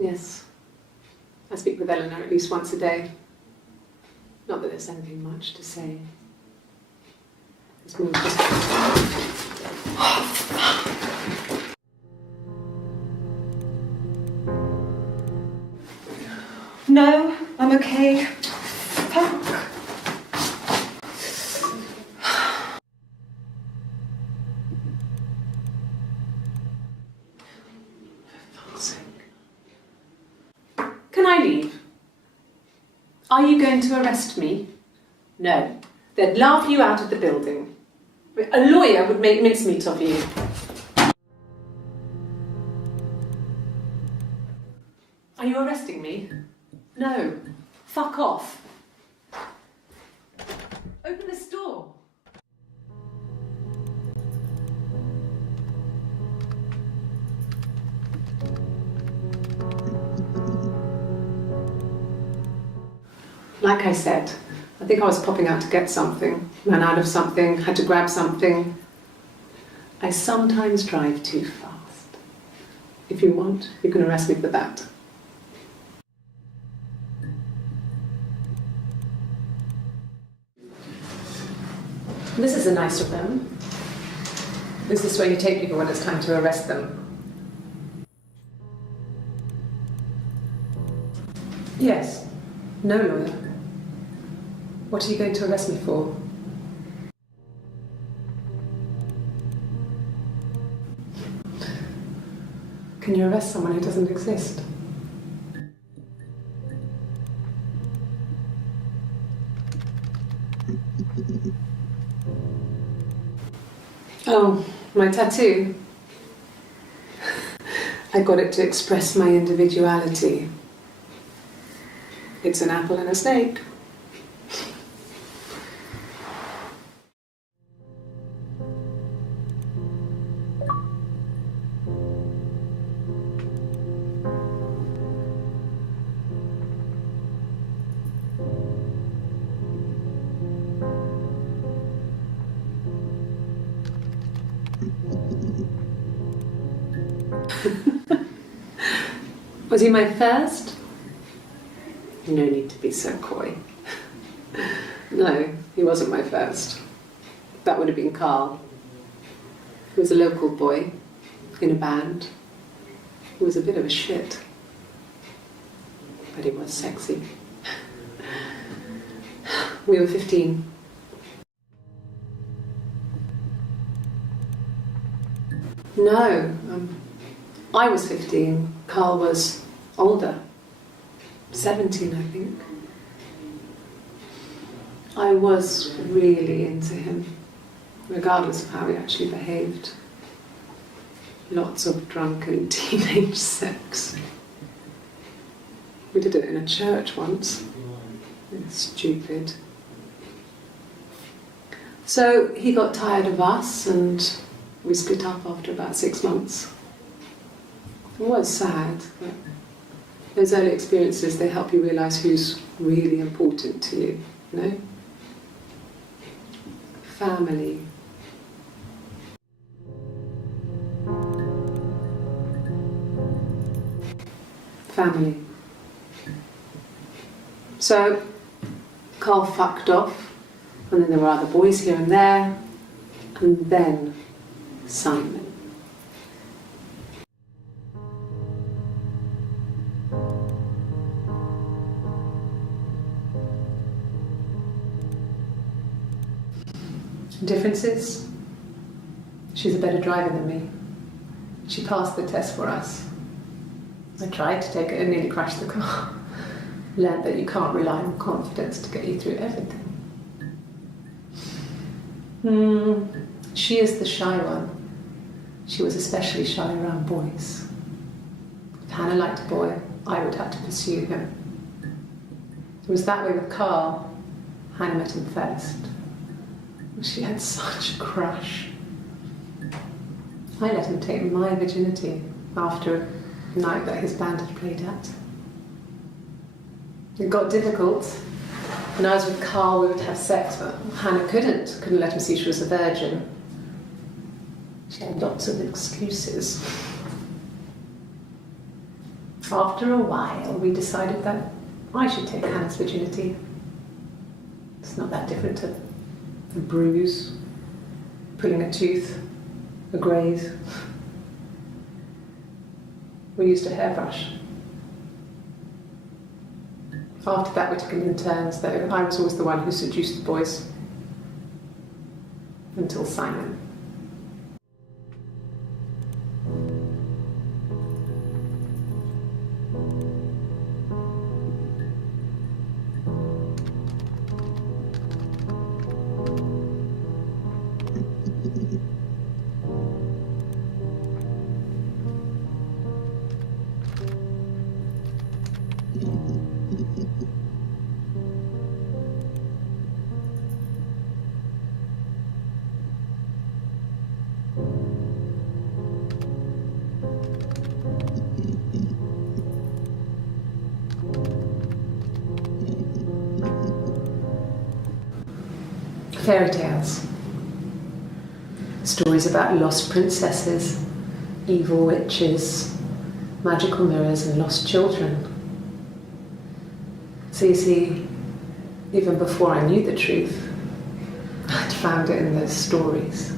Yes. I speak with Eleanor at least once a day. Not that there's anything much to say. It's more just... No, I'm okay. Fuck. Can I leave? Are you going to arrest me? No. They'd laugh you out of the building. A lawyer would make mincemeat of you. Are you arresting me? No. Fuck off. Open this door. Like I said, I think I was popping out to get something, ran out of something, had to grab something. I sometimes drive too fast. If you want, you can arrest me for that. This is a nice room. This is where you take people when it's time to arrest them. Yes. No lawyer. What are you going to arrest me for? Can you arrest someone who doesn't exist? Oh, my tattoo. I got it to express my individuality. It's an apple and a snake. Was he my first? No need to be so coy. No, he wasn't my first. That would have been Carl. He was a local boy in a band. He was a bit of a shit. But he was sexy. We were 15. No, I was 15. Carl was older. 17, I think. I was really into him, regardless of how he actually behaved. Lots of drunken teenage sex. We did it in a church once. It was stupid. So he got tired of us and we split up after about 6 months. It was sad, but those early experiences, they help you realise who's really important to you, you know? Family. Family. So, Carl fucked off, and then there were other boys here and there, and then Simon. Differences? She's a better driver than me. She passed the test for us. I tried to take it and nearly crashed the car. Learned that you can't rely on confidence to get you through everything. She is the shy one. She was especially shy around boys. If Hannah liked a boy, I would have to pursue him. It was that way with Carl. Hannah met him first. She had such a crush. I let him take my virginity after a night that his band had played at. It got difficult. When I was with Carl, we would have sex, but Hannah couldn't let him see she was a virgin. She had lots of excuses. After a while, we decided that I should take Hannah's virginity. It's not that different to a bruise, pulling a tooth, a graze. We used a hairbrush. After that, we took it in turns, though. I was always the one who seduced the boys. Until Simon. Fairy tales. Stories about lost princesses, evil witches, magical mirrors and lost children. So you see, even before I knew the truth, I'd found it in those stories.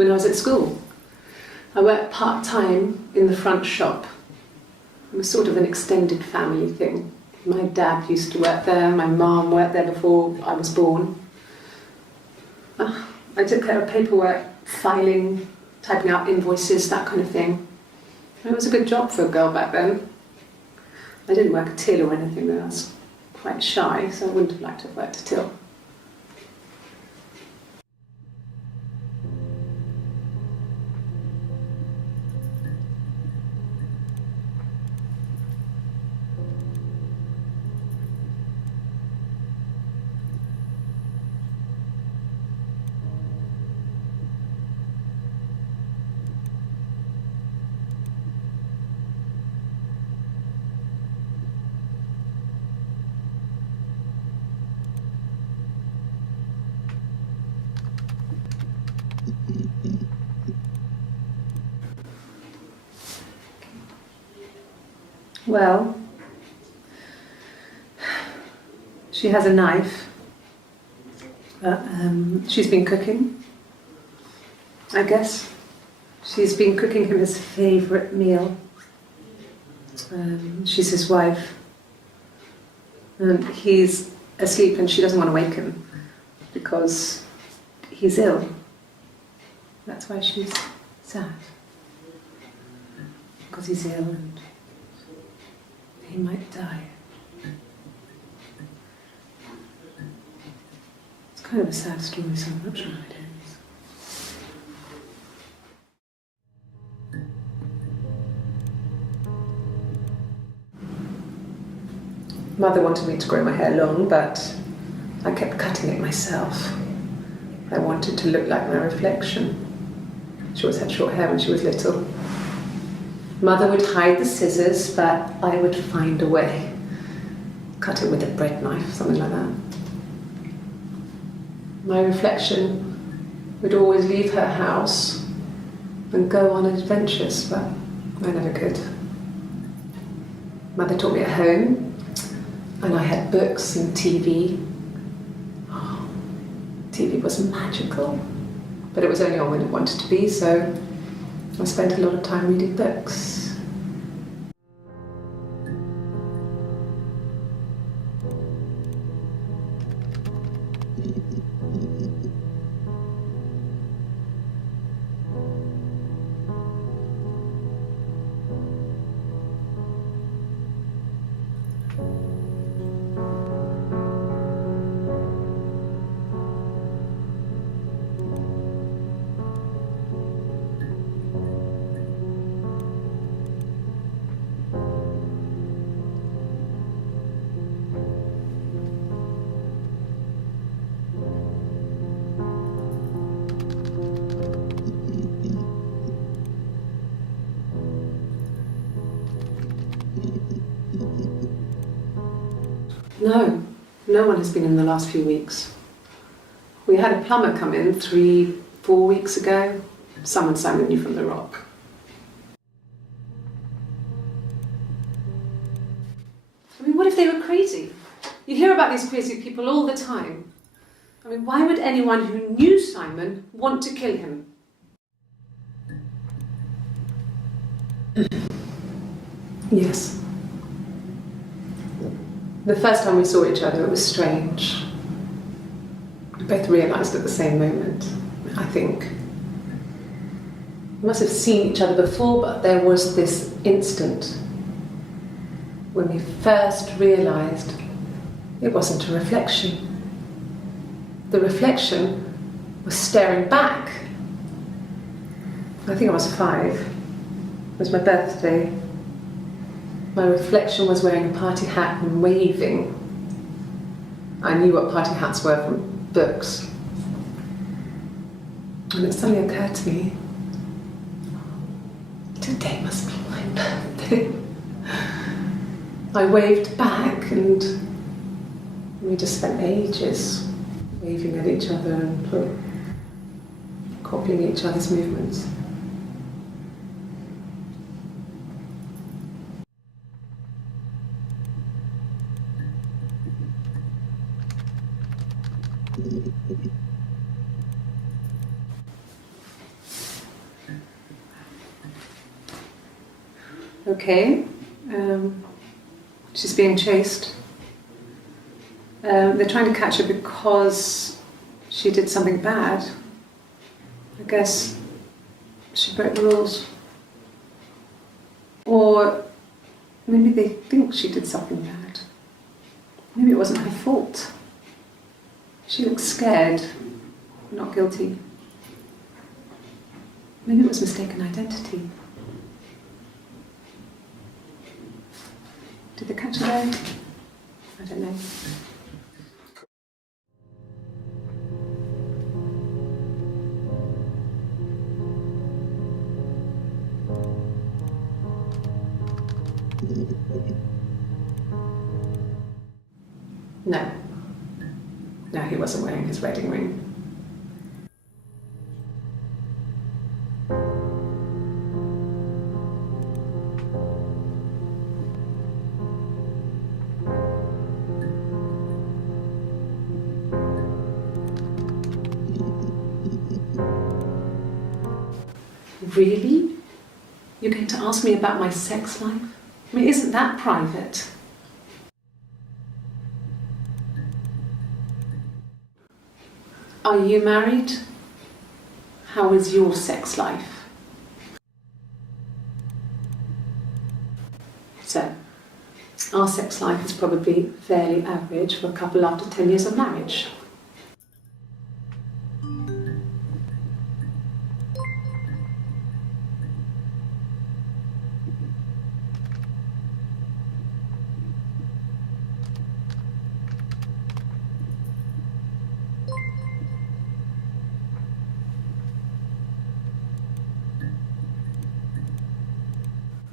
when I was at school. I worked part-time in the front shop. It was sort of an extended family thing. My dad used to work there, my mum worked there before I was born. I took care of paperwork, filing, typing out invoices, that kind of thing. It was a good job for a girl back then. I didn't work a till or anything though. I was quite shy, so I wouldn't have liked to have worked a till. Well, she has a knife. She's been cooking, I guess. She's been cooking him his favourite meal. She's his wife. And he's asleep and she doesn't want to wake him because he's ill. That's why she's sad. Because he's ill and he might die. It's kind of a sad story, so I'm not sure how it ends. Mother wanted me to grow my hair long, but I kept cutting it myself. I wanted to look like my reflection. She always had short hair when she was little. Mother would hide the scissors, but I would find a way. Cut it with a bread knife, something like that. My reflection would always leave her house and go on adventures, but I never could. Mother taught me at home, and I had books and TV. Oh, TV was magical, but it was only on when it wanted to be, so I spent a lot of time reading books. No, no one has been in the last few weeks. We had a plumber come in 3-4 weeks ago. Someone summoned you from the rock. I mean, what if they were crazy? You hear about these crazy people all the time. I mean, why would anyone who knew Simon want to kill him? Yes. The first time we saw each other, it was strange. We both realised at the same moment, I think. We must have seen each other before, but there was this instant when we first realised it wasn't a reflection. The reflection was staring back. I think I was 5. It was my birthday. My reflection was wearing a party hat and waving. I knew what party hats were from books. And it suddenly occurred to me, today must be my birthday. I waved back and we just spent ages waving at each other and copying each other's movements. okay. She's being chased. They're trying to catch her because she did something bad. I guess she broke the rules. Or maybe they think she did something bad. Maybe it wasn't her fault. She looks scared, not guilty. Maybe it was mistaken identity. Did they catch her there? I don't know. No. No, he wasn't wearing his wedding ring. Really? You're going to ask me about my sex life? I mean, isn't that private? Are you married? How is your sex life? So, our sex life is probably fairly average for a couple after 10 years of marriage.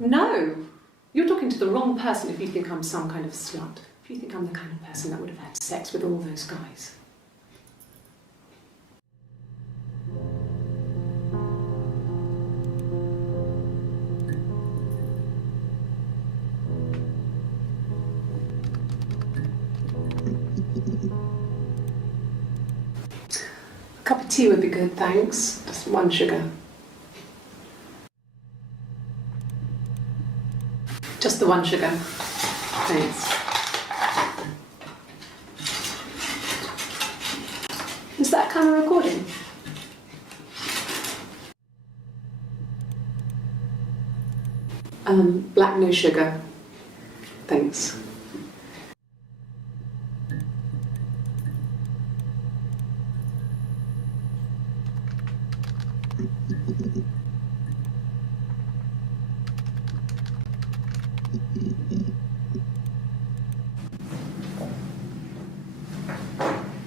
No, you're talking to the wrong person if you think I'm some kind of slut. If you think I'm the kind of person that would have had sex with all those guys. A cup of tea would be good, thanks. Just 1 sugar. Just the 1 sugar. Thanks. Is that camera recording? Black, no sugar. Thanks.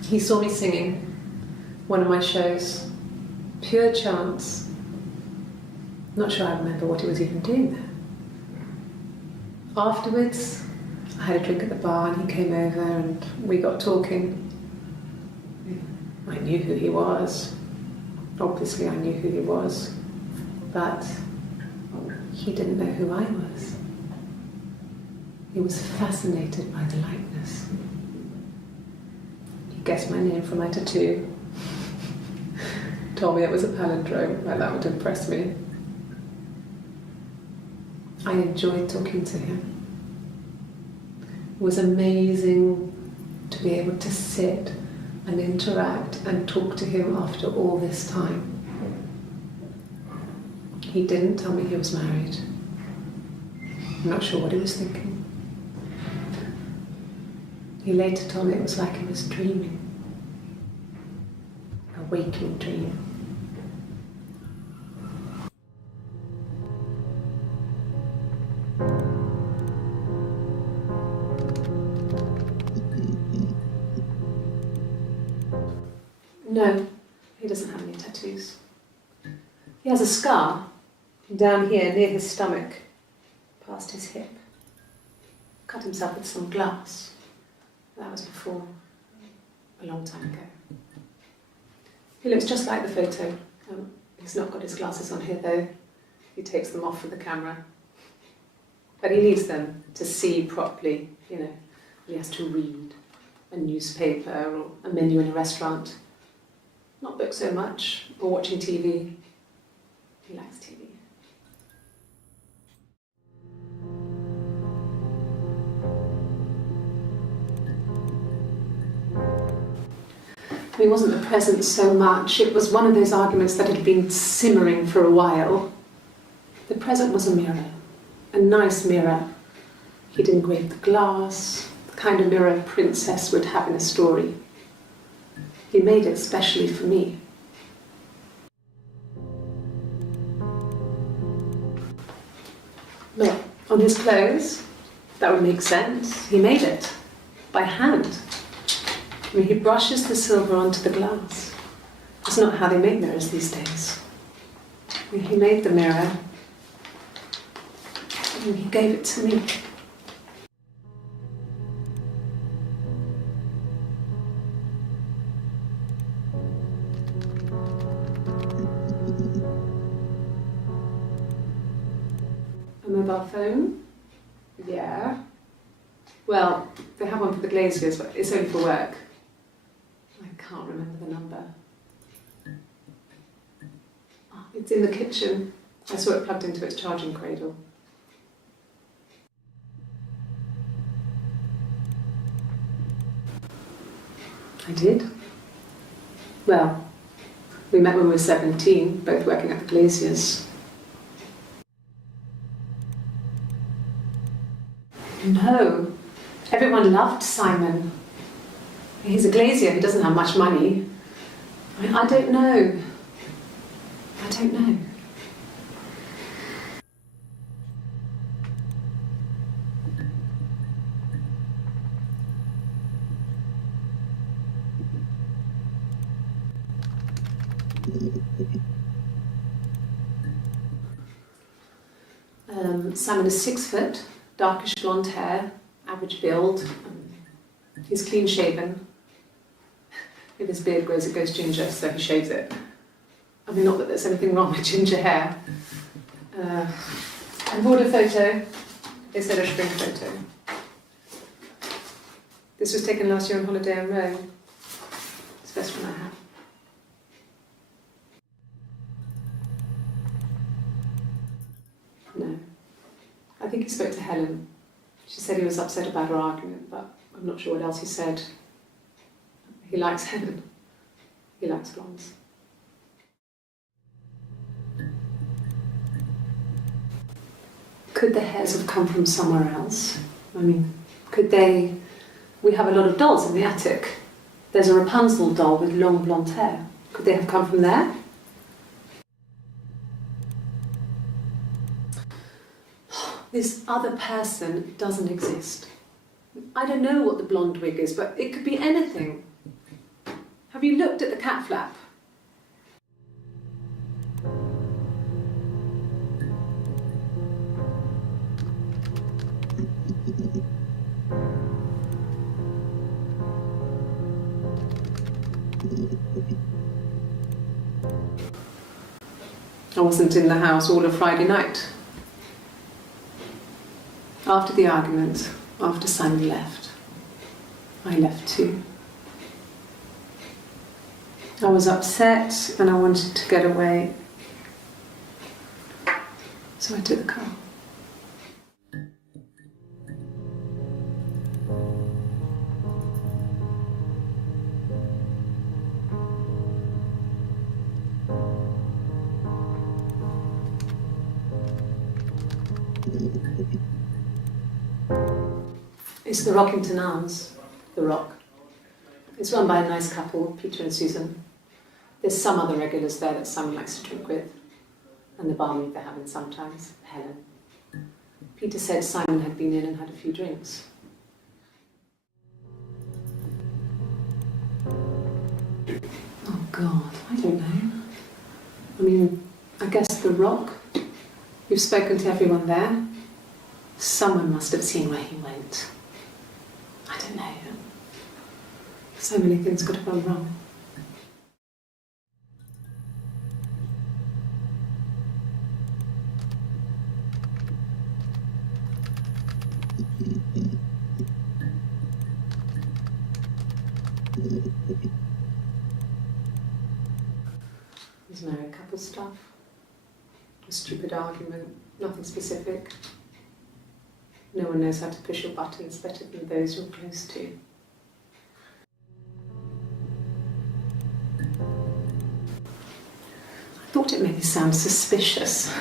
He saw me singing one of my shows. Pure chance. Not sure I remember what he was even doing there. Afterwards, I had a drink at the bar and he came over and we got talking. I knew who he was. Obviously I knew who he was. But he didn't know who I was. He was fascinated by the likeness. He guessed my name from my tattoo. Told me it was a palindrome, like that would impress me. I enjoyed talking to him. It was amazing to be able to sit and interact and talk to him after all this time. He didn't tell me he was married. I'm not sure what he was thinking. He later told me it was like he was dreaming. A waking dream. No, he doesn't have any tattoos. He has a scar down here near his stomach, past his hip. Cut himself with some glass. That was before, a long time ago. He looks just like the photo. He's not got his glasses on here though. He takes them off for the camera. But he needs them to see properly, you know. He has to read a newspaper or a menu in a restaurant. Not book so much, or watching TV. He likes TV. mean, it wasn't the present so much. It was one of those arguments that had been simmering for a while. The present was a mirror, a nice mirror. He'd engraved the glass, the kind of mirror a princess would have in a story. He made it specially for me. Look, on his clothes, that would make sense. He made it by hand. I mean, he brushes the silver onto the glass. That's not how they make mirrors these days. I mean, he made the mirror and he gave it to me. A mobile phone? Yeah. Well, they have one for the Glaziers, but it's only for work. I can't remember the number. Oh, it's in the kitchen. I saw it plugged into its charging cradle. I did. Well, we met when we were 17, both working at the Glaziers. No. Everyone loved Simon. He's a glazier, he doesn't have much money. I mean, I don't know. I don't know. Simon is 6 foot, darkish blonde hair, average build. He's clean shaven. If his beard grows, it goes ginger, so he shaves it. I mean, not that there's anything wrong with ginger hair. I bought a photo. It's a spring photo. This was taken last year on holiday in Rome. It's the best one I have. No. I think he spoke to Helen. She said he was upset about her argument, but I'm not sure what else he said. He likes Helen. He likes blondes. Could the hairs have come from somewhere else? I mean, could they... We have a lot of dolls in the attic. There's a Rapunzel doll with long blonde hair. Could they have come from there? This other person doesn't exist. I don't know what the blonde wig is, but it could be anything. Have you looked at the cat flap? I wasn't in the house all of Friday night. After the argument, after Simon left, I left too. I was upset and I wanted to get away, so I took the car. It's the Rockington Arms, The Rock. It's run by a nice couple, Peter and Susan. There's some other regulars there that Simon likes to drink with, and the barmaid they're having sometimes, Helen. Peter said Simon had been in and had a few drinks. Oh God, I don't know. I mean, I guess The Rock. You've spoken to everyone there. Someone must have seen where he went. I don't know. So many things could have gone wrong. There's married couple stuff. A stupid argument, nothing specific. No one knows how to push your buttons better than those you're close to. thought it made me sound suspicious.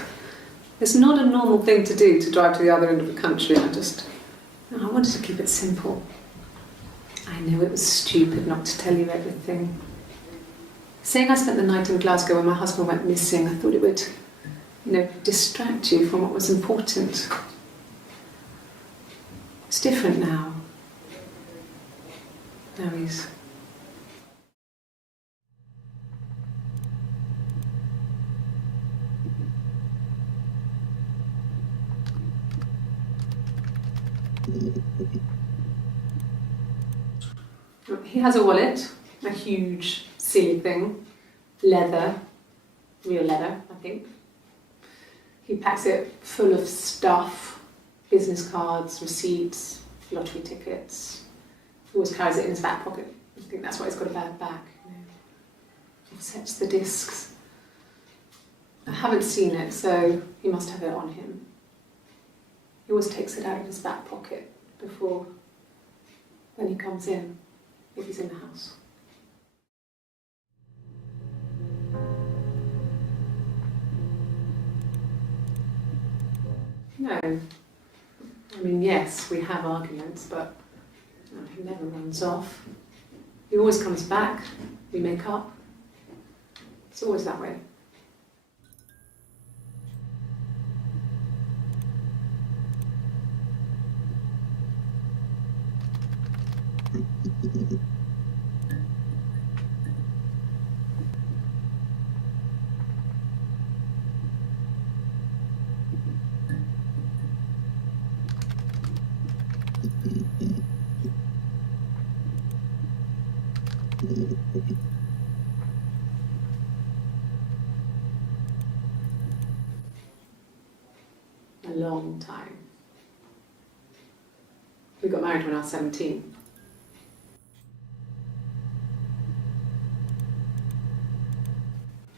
It's not a normal thing to do, to drive to the other end of the country. I wanted to keep it simple. I know it was stupid not to tell you everything. Saying I spent the night in Glasgow when my husband went missing, I thought it would, distract you from what was important. It's different now. Now he's... He has a wallet, a huge, silly thing, leather, real leather, I think. He packs it full of stuff, business cards, receipts, lottery tickets. He always carries it in his back pocket. I think that's why he's got a bad back. Offsets the discs. I haven't seen it, so he must have it on him. He always takes it out of his back pocket before, when he comes in, if he's in the house. No. I mean, yes, we have arguments, but he never runs off. He always comes back. We make up. It's always that way. A long time. We got married when I was 17.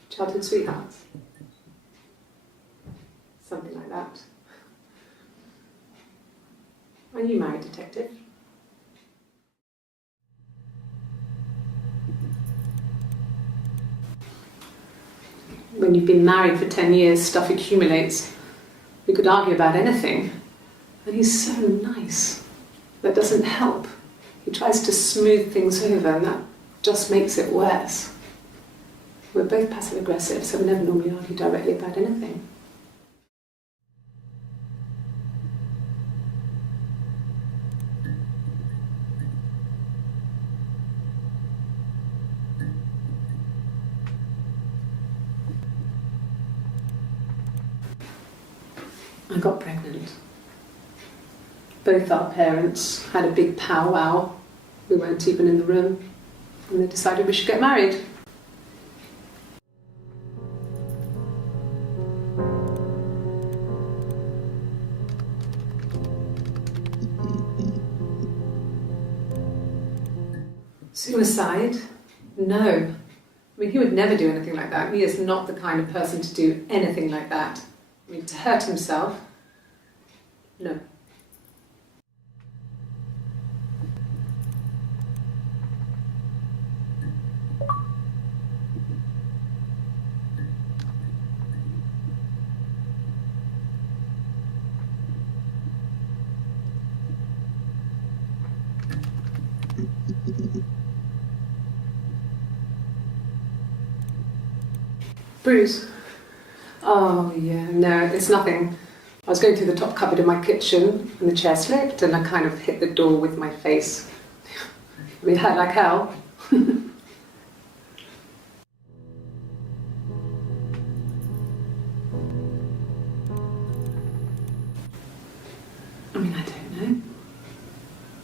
Childhood sweethearts. Something like that. Are you married, detective? When you've been married for 10 years, stuff accumulates. We could argue about anything. And he's so nice. That doesn't help. He tries to smooth things over, and that just makes it worse. We're both passive-aggressive, so we never normally argue directly about anything. I got pregnant. Both our parents had a big powwow. We weren't even in the room. And they decided we should get married. Suicide? No. I mean, he would never do anything like that. He is not the kind of person to do anything like that. I mean, to hurt himself? No. Bruce? Oh, yeah, no, it's nothing. I was going through the top cupboard in my kitchen and the chair slipped and I kind of hit the door with my face. I mean, it hurt like hell. I mean, I don't know.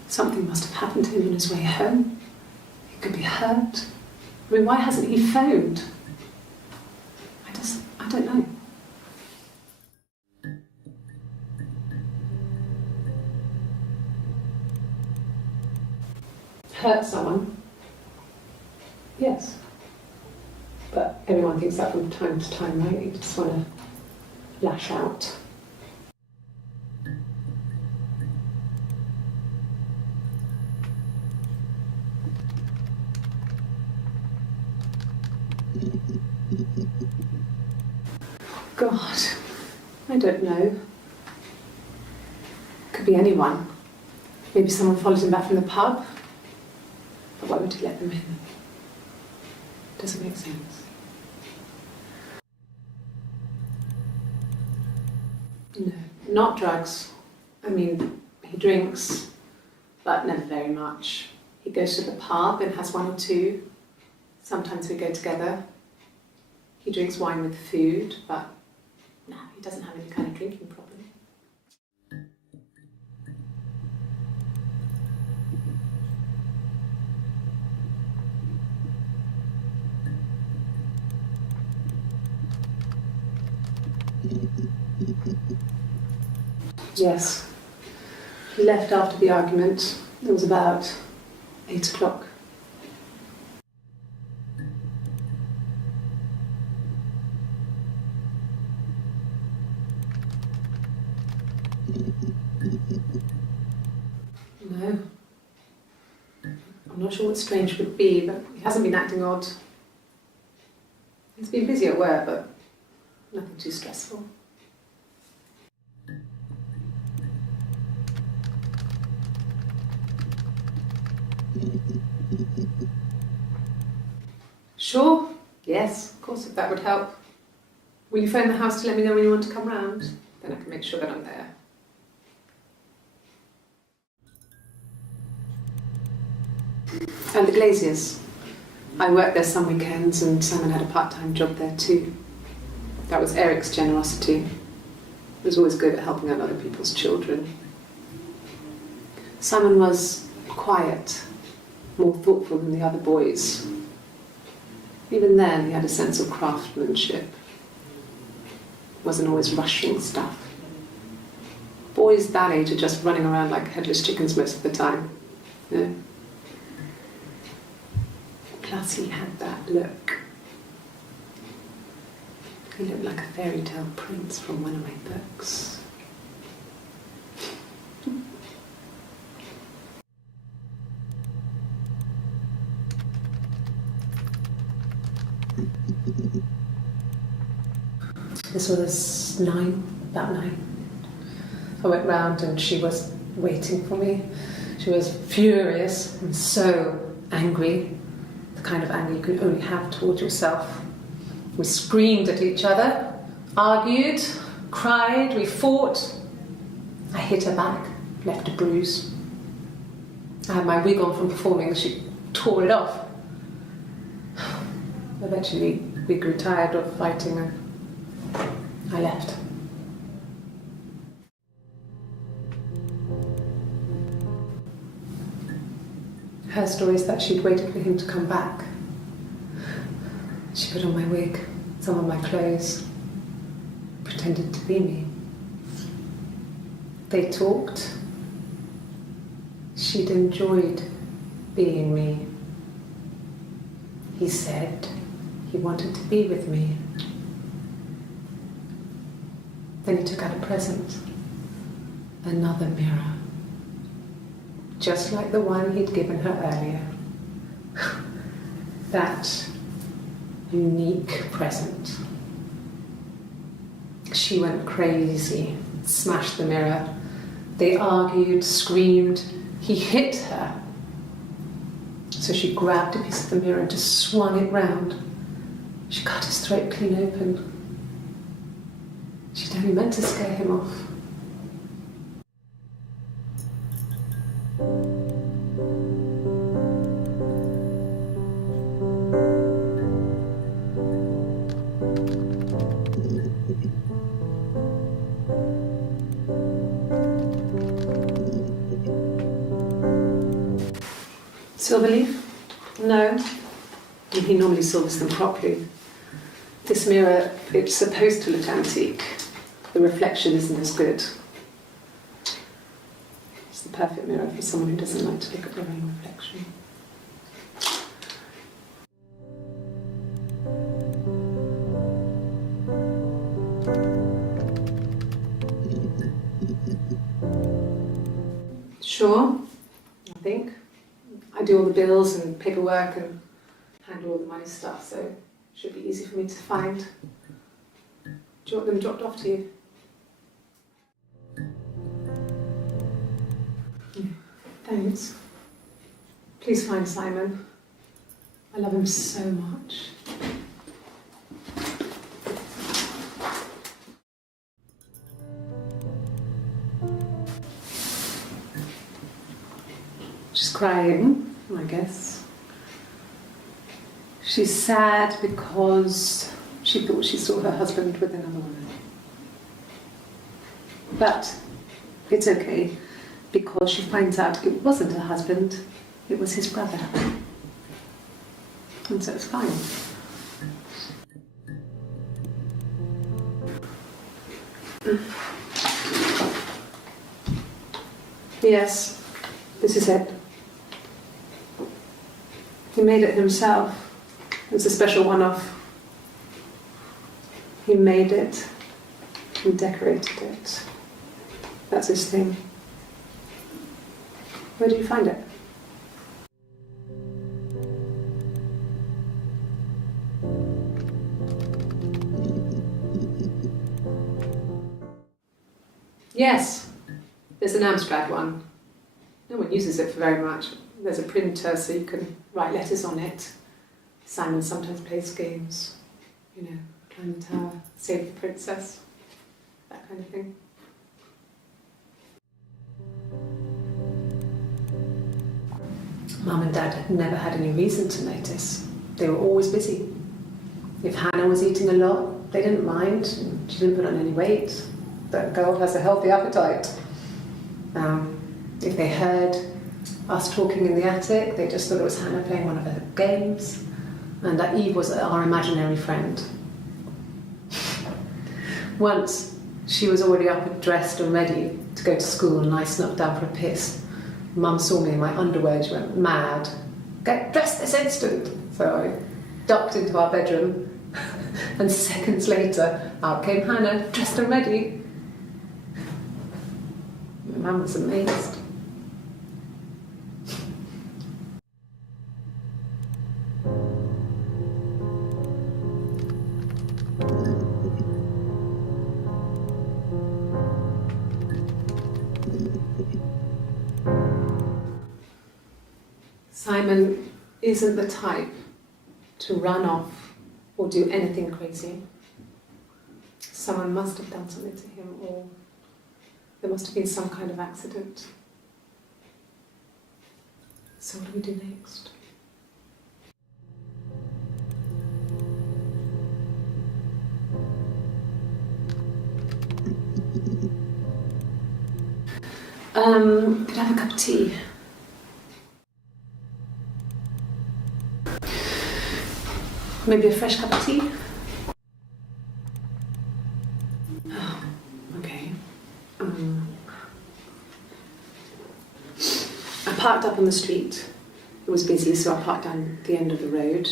Something must have happened to him on his way home. He could be hurt. I mean, why hasn't he phoned? I don't know. Hurt someone? Yes. But everyone thinks that from time to time, right? You just want to lash out. God, I don't know. Could be anyone. Maybe someone followed him back from the pub. But why would he let them in? Doesn't make sense. No, not drugs. I mean, he drinks, but never very much. He goes to the pub and has one or two. Sometimes we go together. He drinks wine with food, but no, he doesn't have any kind of drinking problem. Yes. He left after the argument. It was about 8 o'clock. No. I'm not sure what strange would be, but he hasn't been acting odd. He's been busy at work, but nothing too stressful. Sure. Yes, of course, if that would help. Will you phone the house to let me know when you want to come round? Then I can make sure that I'm there. And the Glaziers. I worked there some weekends and Simon had a part-time job there too. That was Eric's generosity. He was always good at helping out other people's children. Simon was quiet, more thoughtful than the other boys. Even then, he had a sense of craftsmanship. Wasn't always rushing stuff. Boys that age are just running around like headless chickens most of the time. You know? Plus, he had that look. He looked like a fairy tale prince from one of my books. This was about 9. I went round and she was waiting for me. She was furious and so angry, the kind of anger you can only have towards yourself. We screamed at each other, argued, cried, we fought. I hit her back, left a bruise. I had my wig on from performing, she tore it off. Eventually, we grew tired of fighting and I left. Her story is that she'd waited for him to come back. She put on my wig, some of my clothes, pretended to be me. They talked. She'd enjoyed being me. He said he wanted to be with me. Then he took out a present, another mirror, just like the one he'd given her earlier. That unique present. She went crazy, smashed the mirror. They argued, screamed. He hit her. So she grabbed a piece of the mirror and just swung it round. She cut his throat clean open. She'd only meant to scare him off. Silverleaf? No. He normally silvers them properly. This mirror, it's supposed to look antique. The reflection isn't as good. It's the perfect mirror for someone who doesn't like to look at their own reflection. Sure, I think. I do all the bills and paperwork and handle all the money stuff, so it should be easy for me to find. Do you want them dropped off to you? Thanks. Please find Simon. I love him so much. She's crying, I guess. She's sad because she thought she saw her husband with another woman. But it's okay, because she finds out it wasn't her husband, it was his brother. And so it's fine. Yes, this is it. He made it himself. It was a special one-off. He made it and decorated it. That's his thing. Where did you find it? Yes, there's an Amstrad one. No one uses it for very much. There's a printer so you can write letters on it. Simon sometimes plays games, you know, climb the tower, save the princess, that kind of thing. Mum and Dad had never had any reason to notice. They were always busy. If Hannah was eating a lot, they didn't mind. She didn't put on any weight. That girl has a healthy appetite. If they heard us talking in the attic, they just thought it was Hannah playing one of her games, and that Eve was our imaginary friend. Once, she was already up and dressed and ready to go to school, and I snuck down for a piss. Mum saw me in my underwear, she went mad. Get dressed this instant! So I ducked into our bedroom, and seconds later, out came Hannah, dressed and ready. My mum was amazed. Simon isn't the type to run off or do anything crazy. Someone must have done something to him, or there must have been some kind of accident. So what do we do next? Could I have a cup of tea? Maybe a fresh cup of tea? Oh, okay. I parked up on the street. It was busy, so I parked down the end of the road.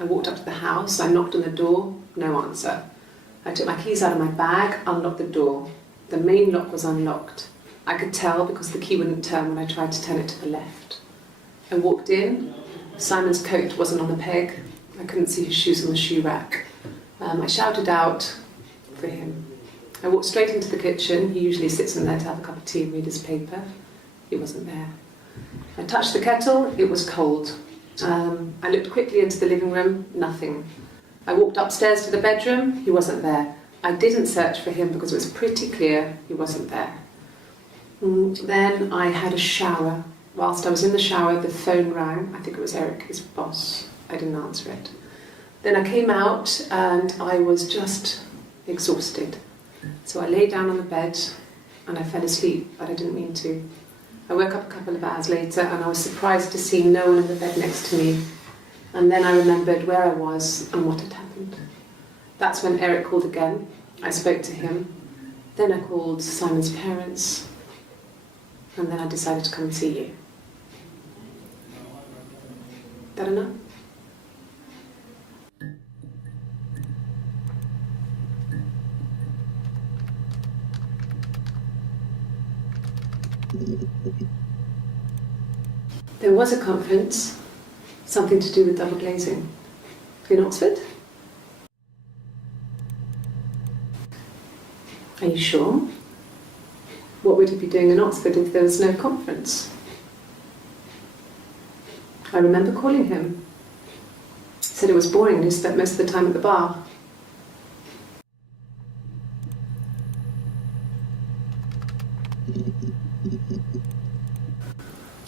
I walked up to the house, I knocked on the door, no answer. I took my keys out of my bag, unlocked the door. The main lock was unlocked. I could tell because the key wouldn't turn when I tried to turn it to the left. I walked in. Simon's coat wasn't on the peg. I couldn't see his shoes on the shoe rack. I shouted out for him. I walked straight into the kitchen. He usually sits in there to have a cup of tea and read his paper. He wasn't there. I touched the kettle. It was cold. I looked quickly into the living room. Nothing. I walked upstairs to the bedroom. He wasn't there. I didn't search for him because it was pretty clear he wasn't there. Then I had a shower. Whilst I was in the shower, the phone rang. I think it was Eric, his boss. I didn't answer it. Then I came out and I was just exhausted. So I lay down on the bed and I fell asleep, but I didn't mean to. I woke up a couple of hours later and I was surprised to see no one in the bed next to me. And then I remembered where I was and what had happened. That's when Eric called again. I spoke to him. Then I called Simon's parents. And then I decided to come and see you. That enough? There was a conference, something to do with double glazing, in Oxford. Are you sure? What would he be doing in Oxford if there was no conference? I remember calling him. He said it was boring and he spent most of the time at the bar.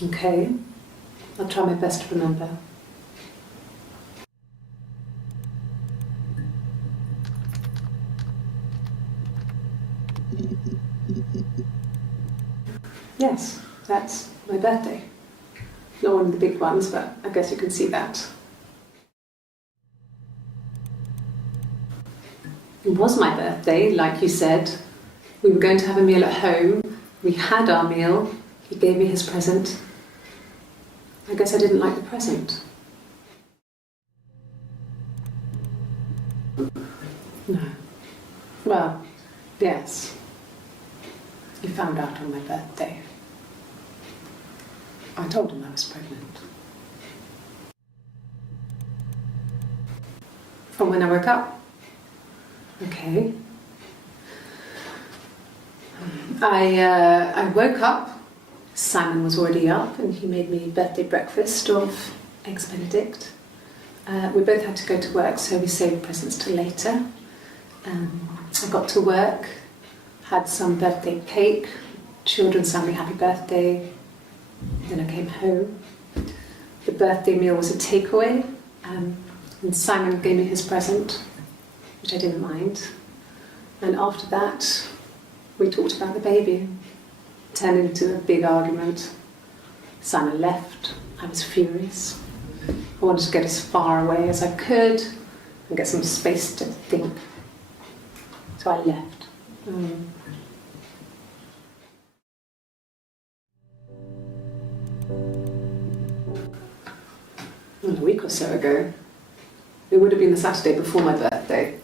Okay, I'll try my best to remember. Yes, that's my birthday. Not one of the big ones, but I guess you can see that. It was my birthday, like you said. We were going to have a meal at home. We had our meal. He gave me his present. I guess I didn't like the present. No. Well, yes. He found out on my birthday. I told him I was pregnant. From when I woke up. Okay. I woke up. Simon was already up and he made me birthday breakfast of Eggs Benedict. We both had to go to work, so we saved presents till later. I got to work, had some birthday cake, children sang me happy birthday. Then I came home. The birthday meal was a takeaway, and Simon gave me his present, which I didn't mind. And after that, we talked about the baby. It turned into a big argument. Simon left. I was furious. I wanted to get as far away as I could and get some space to think. So I left. A week or so ago. It would have been the Saturday before my birthday.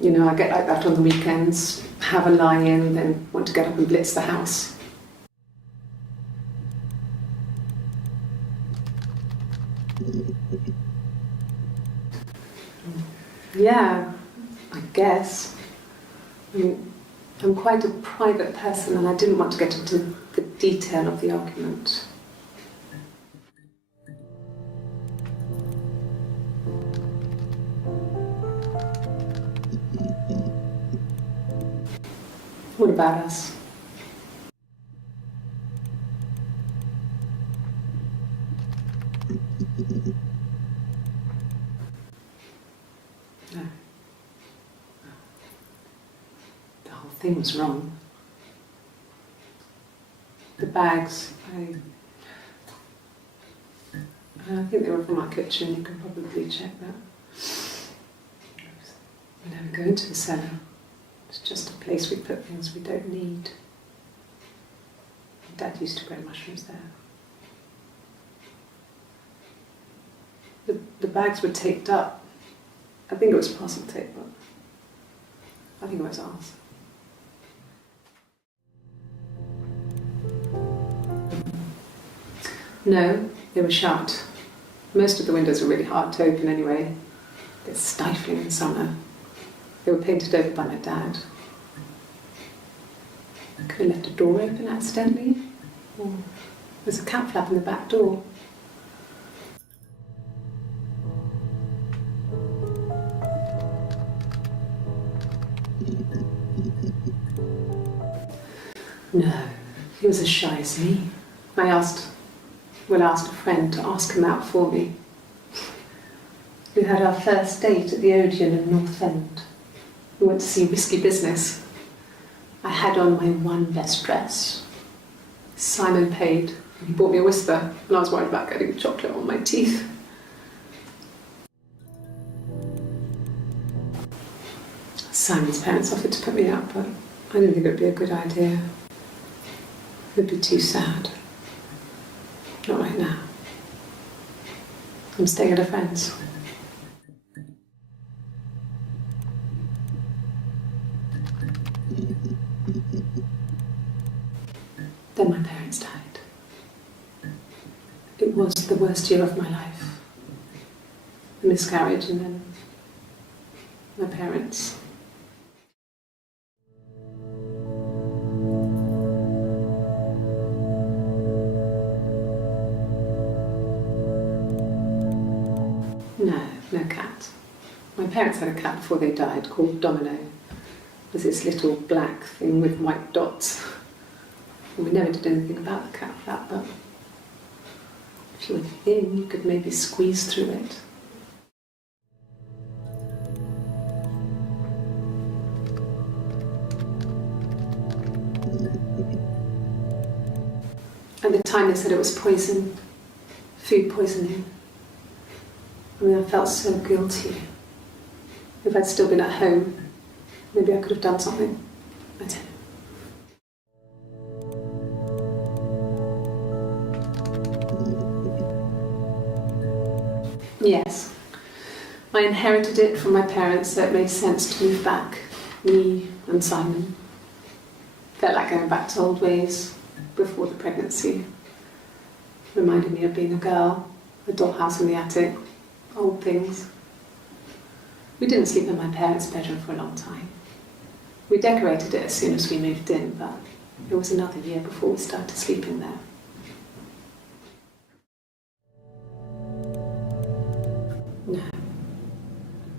You know, I get like that on the weekends, have a lie-in, then want to get up and blitz the house. Yeah, I guess. I mean, I'm quite a private person and I didn't want to get into the detail of the argument. What about us? No. The whole thing was wrong. The bags, I think they were from our kitchen, you can probably check that. We never go into the cellar. It's just a place we put things we don't need. Dad used to grow mushrooms there. The bags were taped up. I think it was parcel tape, but I think it was ours. No, they were shut. Most of the windows were really hard to open anyway. They're stifling in summer. They were painted over by my dad. I could have left a door open accidentally, or there's a cat flap in the back door. No, he was as shy as me. I asked a friend to ask him out for me. We had our first date at the Odeon in North End. We went to see Risky Business. I had on my one best dress. Simon paid, and he bought me a whisper, and I was worried about getting chocolate on my teeth. Simon's parents offered to put me up, but I didn't think it would be a good idea. It would be too sad. Not right now. I'm staying at a friend's. Then my parents died. It was the worst year of my life. A miscarriage and then my parents. My parents had a cat before they died called Domino. It was this little black thing with white dots. And we never did anything about the cat for that, but if you were thin, you could maybe squeeze through it. At the time they said it was poison, food poisoning. I mean, I felt so guilty. If I'd still been at home, maybe I could have done something. I don't know. Yes, I inherited it from my parents, so it made sense to move back, me and Simon. Felt like going back to old ways before the pregnancy. Reminded me of being a girl, a dollhouse in the attic, old things. We didn't sleep in my parents' bedroom for a long time. We decorated it as soon as we moved in, but it was another year before we started sleeping there. No.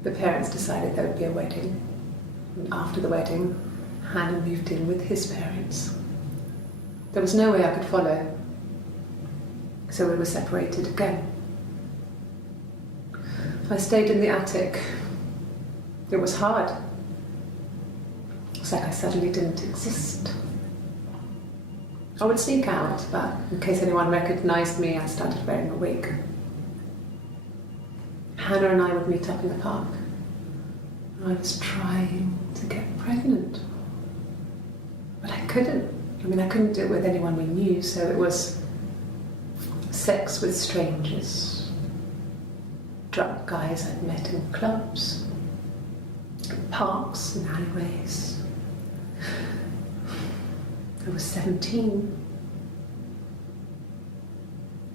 The parents decided there would be a wedding, and after the wedding, Hannah moved in with his parents. There was no way I could follow, so we were separated again. I stayed in the attic. It was hard. It's like I suddenly didn't exist. I would sneak out, but in case anyone recognised me, I started wearing a wig. Hannah and I would meet up in the park. I was trying to get pregnant, but I couldn't. I mean, I couldn't do it with anyone we knew, so it was sex with strangers, drunk guys I'd met in clubs, parks and alleyways. I was 17.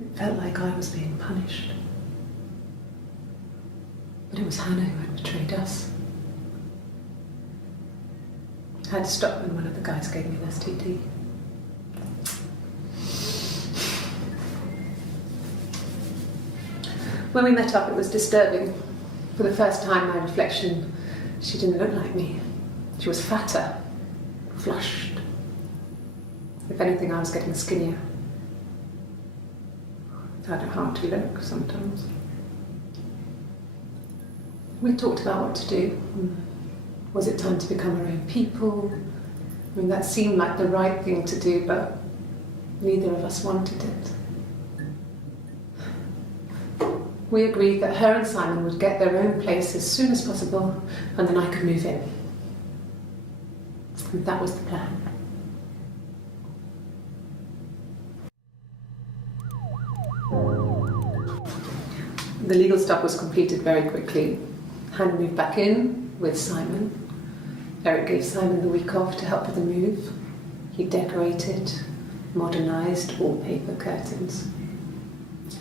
It felt like I was being punished. But it was Hannah who had betrayed us. I had to stop when one of the guys gave me an STD. When we met up, it was disturbing. For the first time, my reflection, she didn't look like me. She was fatter, flushed. If anything, I was getting skinnier. It's kind of hard to look sometimes. We talked about what to do. Was it time to become our own people? I mean, that seemed like the right thing to do, but neither of us wanted it. We agreed that her and Simon would get their own place as soon as possible, and then I could move in. And that was the plan. The legal stuff was completed very quickly. Hannah moved back in with Simon. Eric gave Simon the week off to help with the move. He decorated, modernised wallpaper, curtains.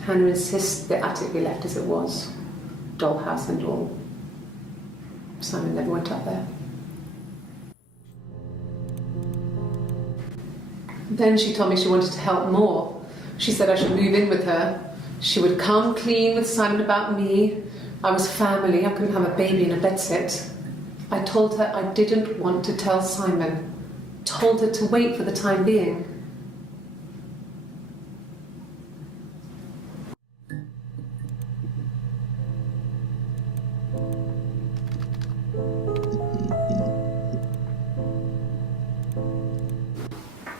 Hannah insists the attic be left as it was, dollhouse and all. Simon never went up there. Then she told me she wanted to help more. She said I should move in with her. She would come clean with Simon about me. I was family, I couldn't have a baby in a bedsit. I told her I didn't want to tell Simon. Told her to wait for the time being.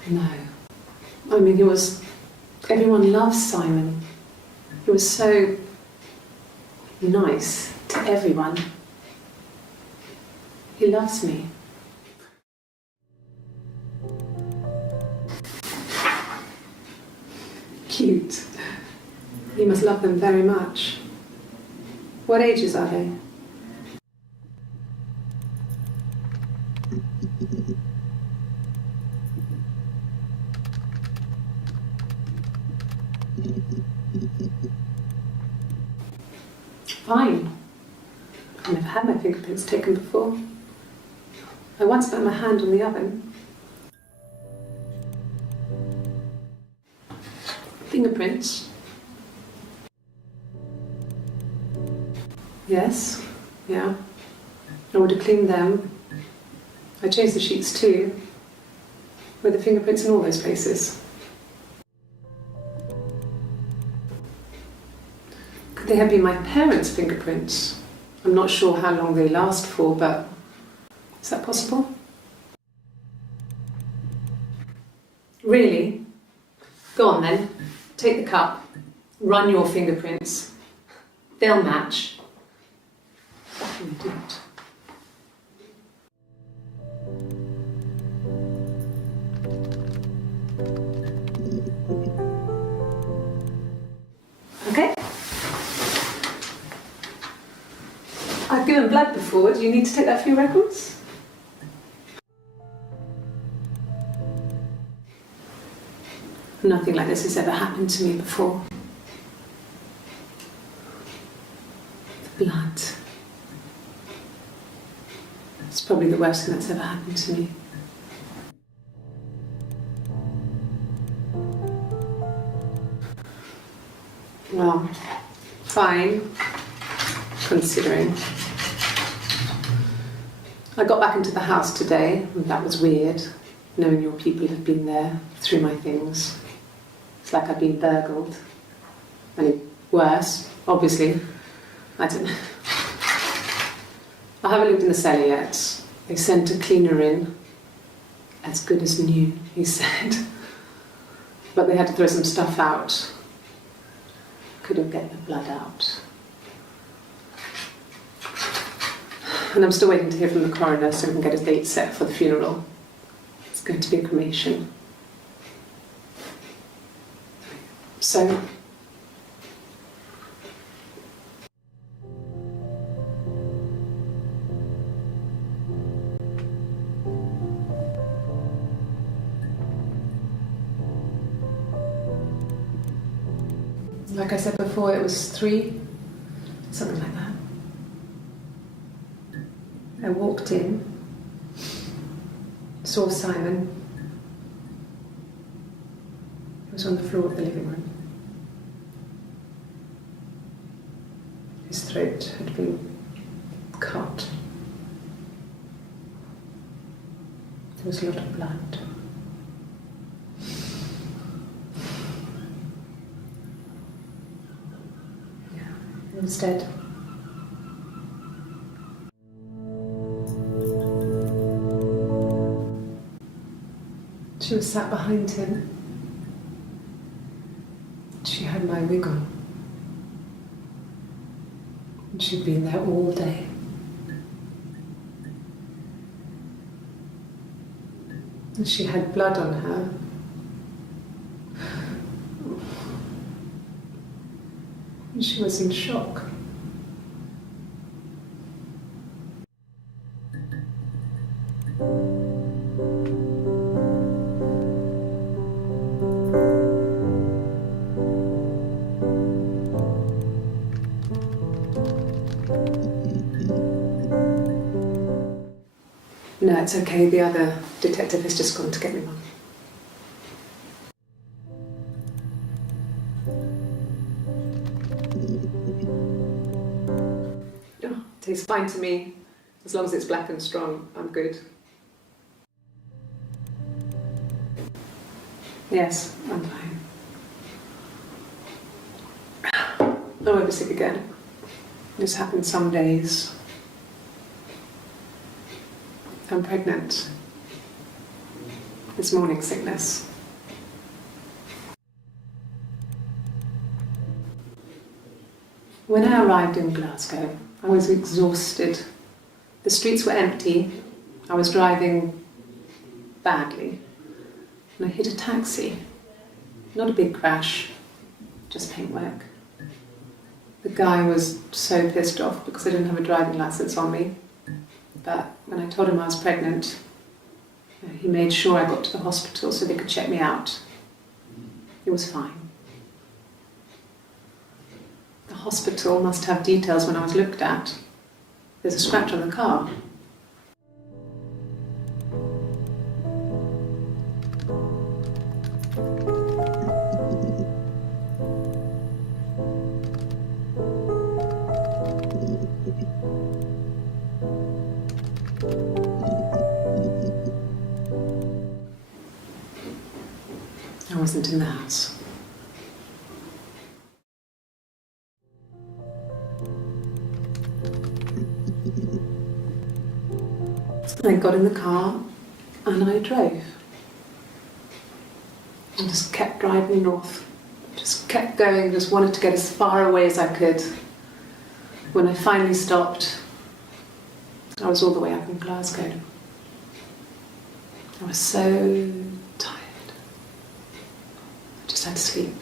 No. I mean, everyone loves Simon. He was so nice to everyone. He loves me. Cute. He must love them very much. What ages are they? Fine. I've never had my fingerprints taken before. I once put my hand on the oven. Fingerprints. Yes, Yeah. I would have cleaned them. I changed the sheets too. With the fingerprints in all those places. Could they have been my parents' fingerprints? I'm not sure how long they last for, but is that possible? Really? Go on then. Take the cup. Run your fingerprints. They'll match. Back in the didn't. Okay. I've given blood before. Do you need to take that for your records? Nothing like this has ever happened to me before. The blood. It's probably the worst thing that's ever happened to me. Well, fine, considering. I got back into the house today, and that was weird, knowing your people had been there through my things. It's like I'd been burgled. I mean, worse, obviously. I don't know. I haven't looked in the cellar yet. They sent a cleaner in. As good as new, he said. But they had to throw some stuff out. Couldn't get the blood out. And I'm still waiting to hear from the coroner so we can get a date set for the funeral. It's going to be a cremation. So, like I said before, it was 3, something like that. I walked in, saw Simon. He was on the floor of the living room. His throat had been cut. There was a lot of blood. He was dead. She was sat behind him. She had my wig on. And she'd been there all day. And she had blood on her. And she was in shock. No, it's okay. The other detective has just gone to get me one. Oh, tastes fine to me. As long as it's black and strong, I'm good. Yes, I'm fine. I won't be sick again. This happens some days. I'm pregnant. It's morning sickness. When I arrived in Glasgow, I was exhausted. The streets were empty. I was driving badly. And I hit a taxi. Not a big crash, just paintwork. The guy was so pissed off because I didn't have a driving license on me. But when I told him I was pregnant, he made sure I got to the hospital so they could check me out. It was fine. The hospital must have details when I was looked at. There's a scratch on the car. I wasn't in the house. I got in the car and I drove. And just kept driving north. Just kept going, just wanted to get as far away as I could. When I finally stopped, I was all the way up in Glasgow. I was so tired. I just had to sleep.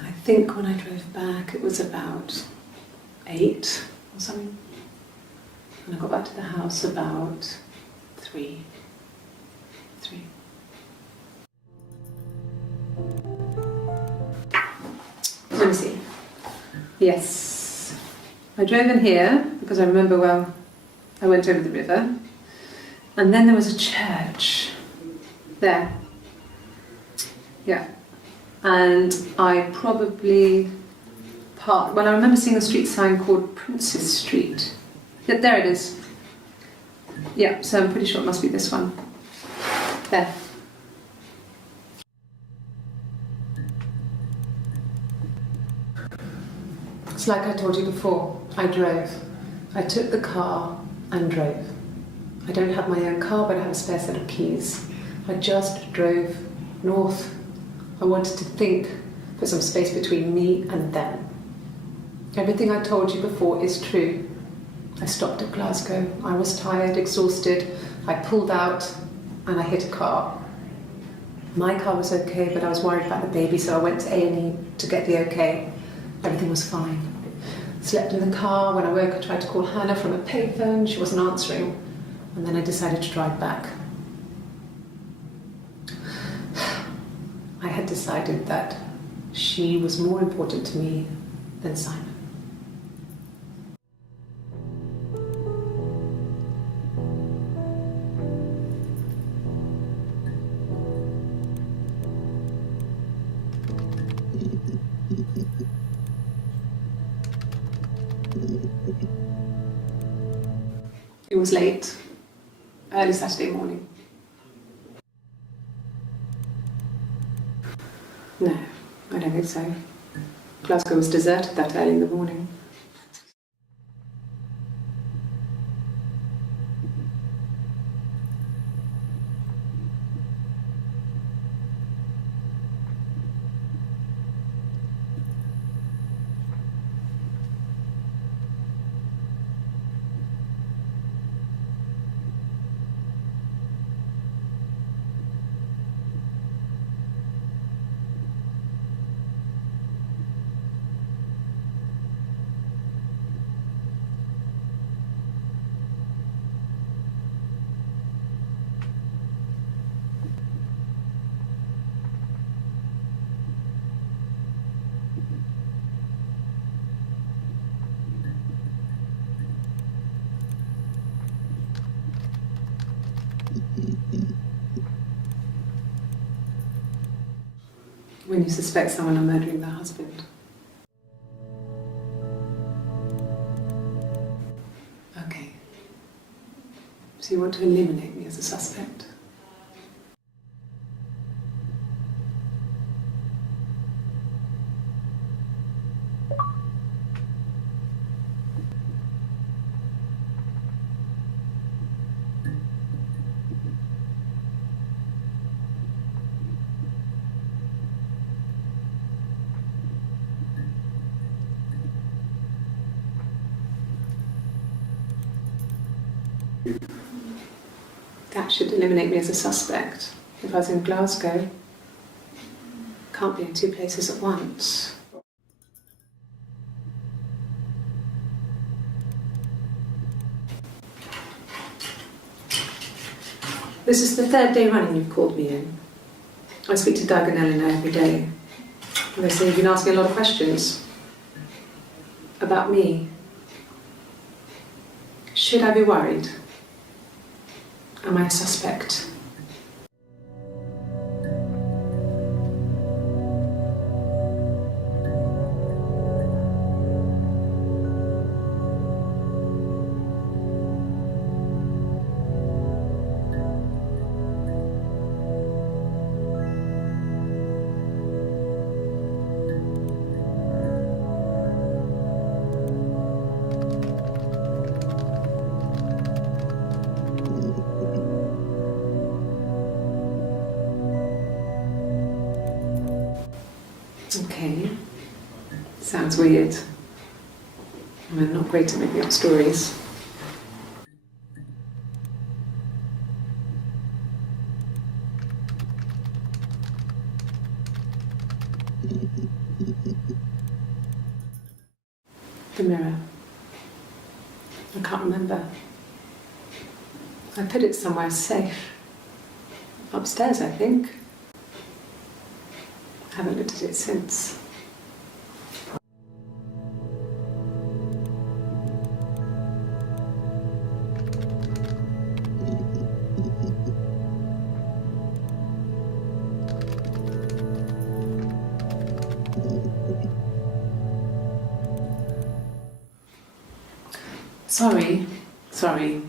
I think when I drove back it was about 8 or something. And I got back to the house about 3. Let me see. Yes. I drove in here because I remember, well, I went over the river. And then there was a church there. Yeah. And I probably parked, well, I remember seeing a street sign called Princes Street. Yeah, there it is. Yeah, so I'm pretty sure it must be this one. There. It's like I told you before, I drove. I took the car and drove. I don't have my own car, but I have a spare set of keys. I just drove north. I wanted to think, put some space between me and them. Everything I told you before is true. I stopped at Glasgow. I was tired, exhausted. I pulled out and I hit a car. My car was okay, but I was worried about the baby, so I went to A&E to get the okay. Everything was fine. Slept in the car. When I woke, I tried to call Hannah from a payphone. She wasn't answering. And then I decided to drive back. I had decided that she was more important to me than Simon. It was late, early Saturday morning. No, I don't think so. Glasgow was deserted that early in the morning. When you suspect someone of murdering their husband. Okay. So you want to eliminate me as a suspect? That should eliminate me as a suspect. If I was in Glasgow, can't be in 2 places at once. This is the 3rd day running you've called me in. I speak to Doug and Eleanor every day. And they say you've been asking a lot of questions about me. Should I be worried? Am I a suspect? Sounds weird. I'm not great at making up stories. The mirror. I can't remember. I put it somewhere safe. Upstairs, I think. I haven't looked at it since. Sorry.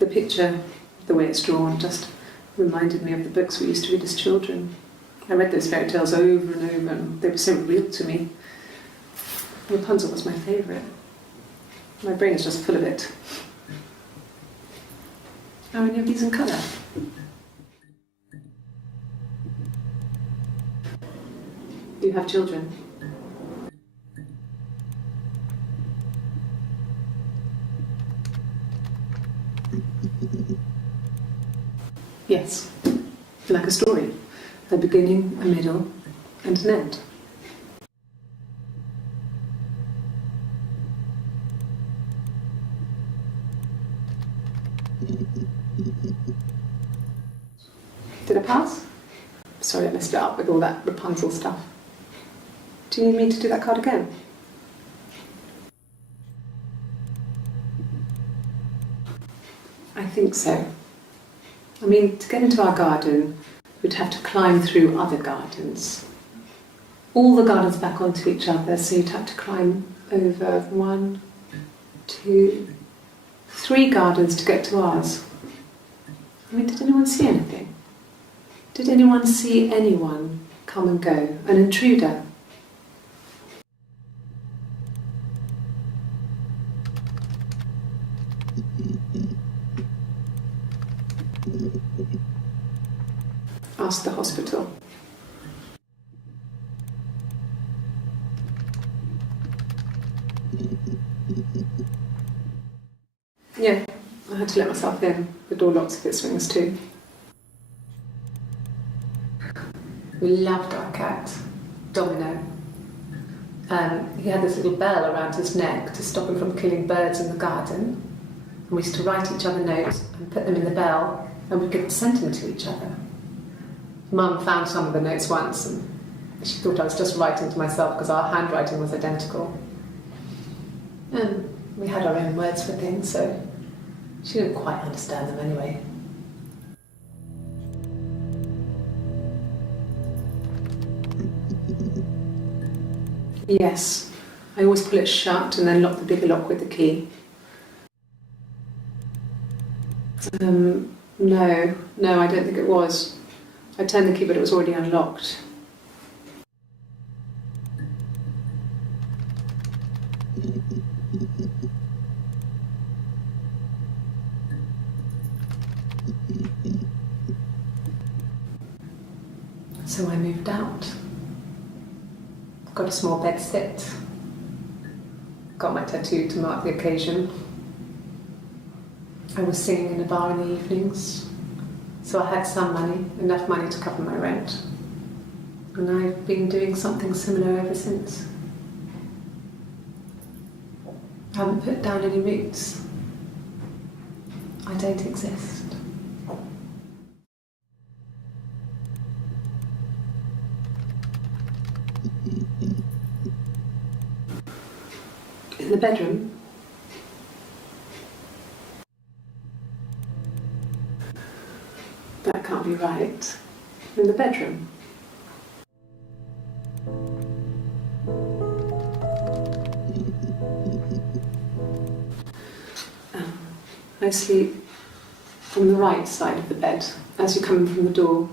The picture, the way it's drawn, just reminded me of the books we used to read as children. I read those fairy tales over and over, and they were so real to me. Rapunzel was my favourite. My brain is just full of it. Are any of these in colour? Do you have children? Yes, like a story. A beginning, a middle, and an end. Did I pass? Sorry, I messed it up with all that Rapunzel stuff. Do you need me to do that card again? I think so. I mean, to get into our garden, we'd have to climb through other gardens. All the gardens back onto each other, so you'd have to climb over 1, 2, 3 gardens to get to ours. I mean, did anyone see anything? Did anyone see anyone come and go? An intruder? Ask the hospital. Yeah, I had to let myself in. The door locks if it swings too. We loved our cat, Domino. He had this little bell around his neck to stop him from killing birds in the garden. And we used to write each other notes and put them in the bell, and we could send them to each other. Mum found some of the notes once, and she thought I was just writing to myself because our handwriting was identical. And we had our own words for things, so she didn't quite understand them anyway. Yes, I always pull it shut and then lock the bigger lock with the key. No, I don't think it was. I turned the key, but it was already unlocked. So I moved out. Got a small bed sit. Got my tattoo to mark the occasion. I was singing in a bar in the evenings. So I had some money, enough money to cover my rent. And I've been doing something similar ever since. I haven't put down any roots. I don't exist. In the bedroom? That can't be right. In the bedroom? I sleep on the right side of the bed as you come in from the door.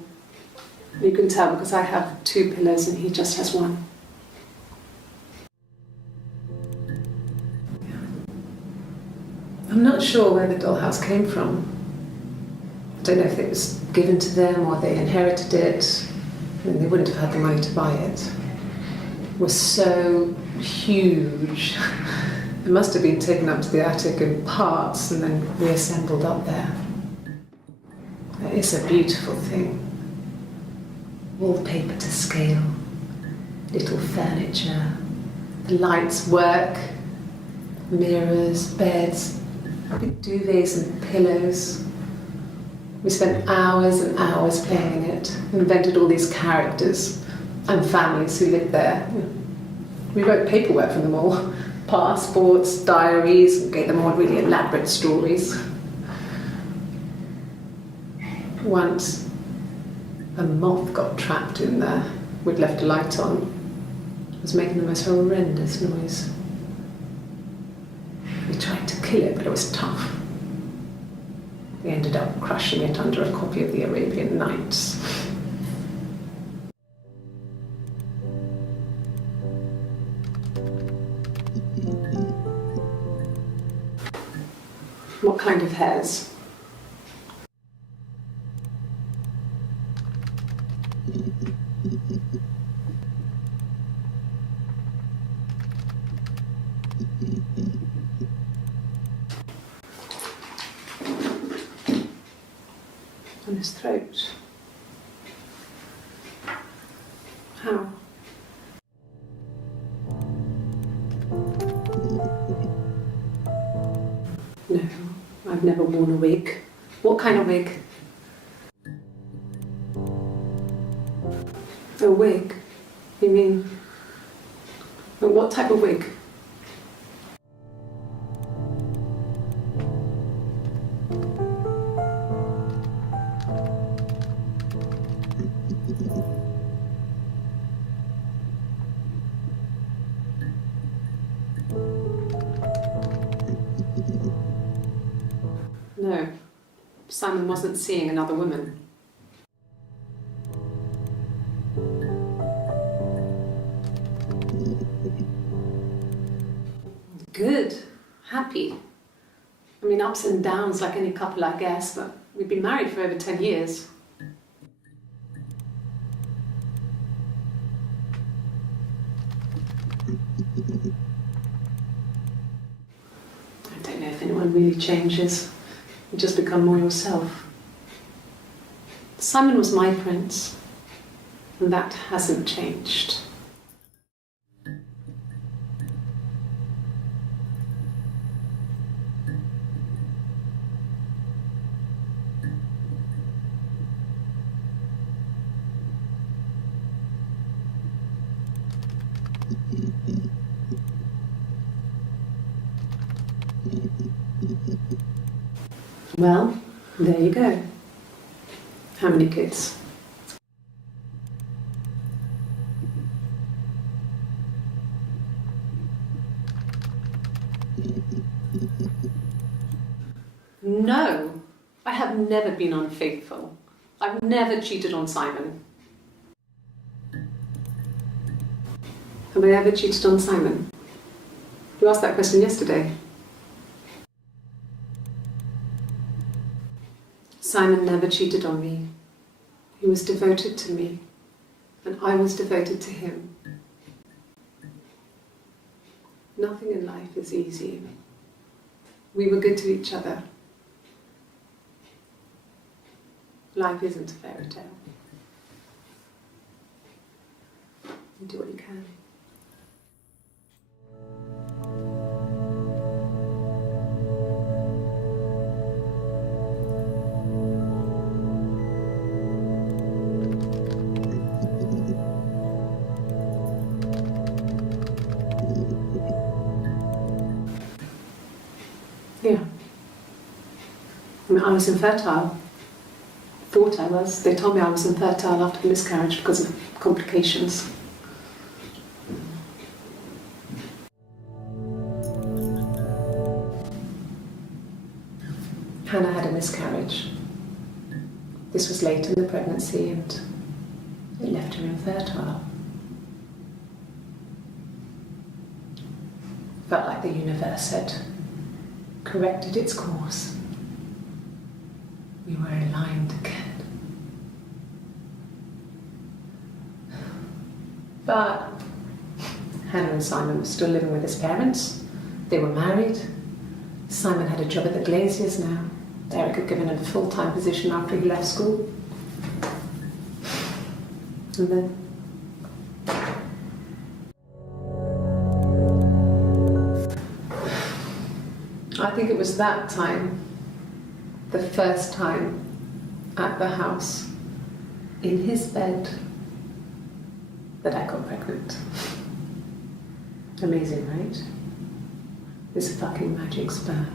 You can tell because I have 2 pillows and he just has 1. I'm not sure where the dollhouse came from. I don't know if it was given to them or they inherited it. I mean, they wouldn't have had the money to buy it. was so huge. It must have been taken up to the attic in parts and then reassembled up there. It's a beautiful thing. Wallpaper to scale, little furniture, the lights work, mirrors, beds, big duvets and pillows. We spent hours and hours playing in it, invented all these characters and families who lived there. We wrote paperwork for them all, passports, diaries, and gave them all really elaborate stories. Once, a moth got trapped in there. We'd left a light on. It was making the most horrendous noise. We tried to kill it, but it was tough. We ended up crushing it under a copy of the Arabian Nights. What kind of hairs? On his throat. How? No, I've never worn a wig. What kind of wig? A wig? You mean... what type of wig? No, Simon wasn't seeing another woman. Good, happy. I mean, ups and downs like any couple, I guess, but we'd been married for over 10 years. I don't know if anyone really changes. You just become more yourself. Simon was my prince, and that hasn't changed. Well, there you go. How many kids? No, I have never been unfaithful. I've never cheated on Simon. Have I ever cheated on Simon? You asked that question yesterday. Simon never cheated on me. He was devoted to me, and I was devoted to him. Nothing in life is easy. We were good to each other. Life isn't a fairy tale. You do what you can. Yeah. I mean, I was infertile. Thought I was. They told me I was infertile after the miscarriage because of complications. Hannah had a miscarriage. This was late in the pregnancy and it left her infertile. Felt like the universe had corrected its course. We were aligned again. But Hannah and Simon were still living with his parents. They were married. Simon had a job at the Glaziers now. Eric had given him a full-time position after he left school. And then... I think it was that time, the first time at the house, in his bed, that I got pregnant. Amazing, right? This fucking magic sperm.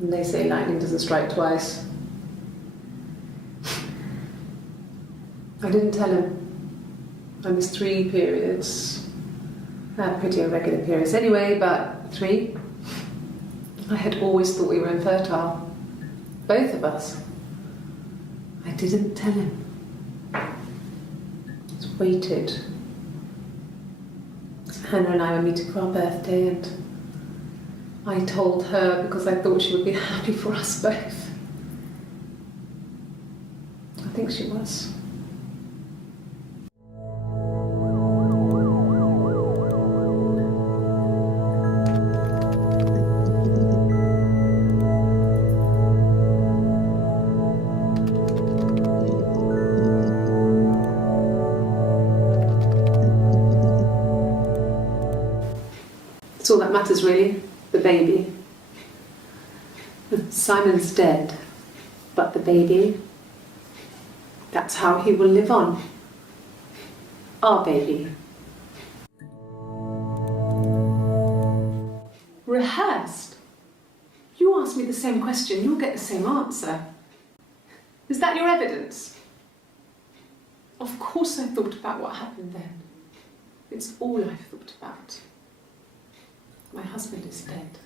And they say lightning doesn't strike twice. I didn't tell him. I missed 3 periods. I had pretty irregular periods anyway, but 3. I had always thought we were infertile. Both of us. I didn't tell him. Just waited. Hannah and I were meeting for our birthday, and I told her because I thought she would be happy for us both. I think she was. It's all that matters, really. The baby. Simon's dead, but the baby, that's how he will live on. Our baby. Rehearsed? You ask me the same question, you'll get the same answer. Is that your evidence? Of course I thought about what happened then. It's all I've thought about. My husband is dead.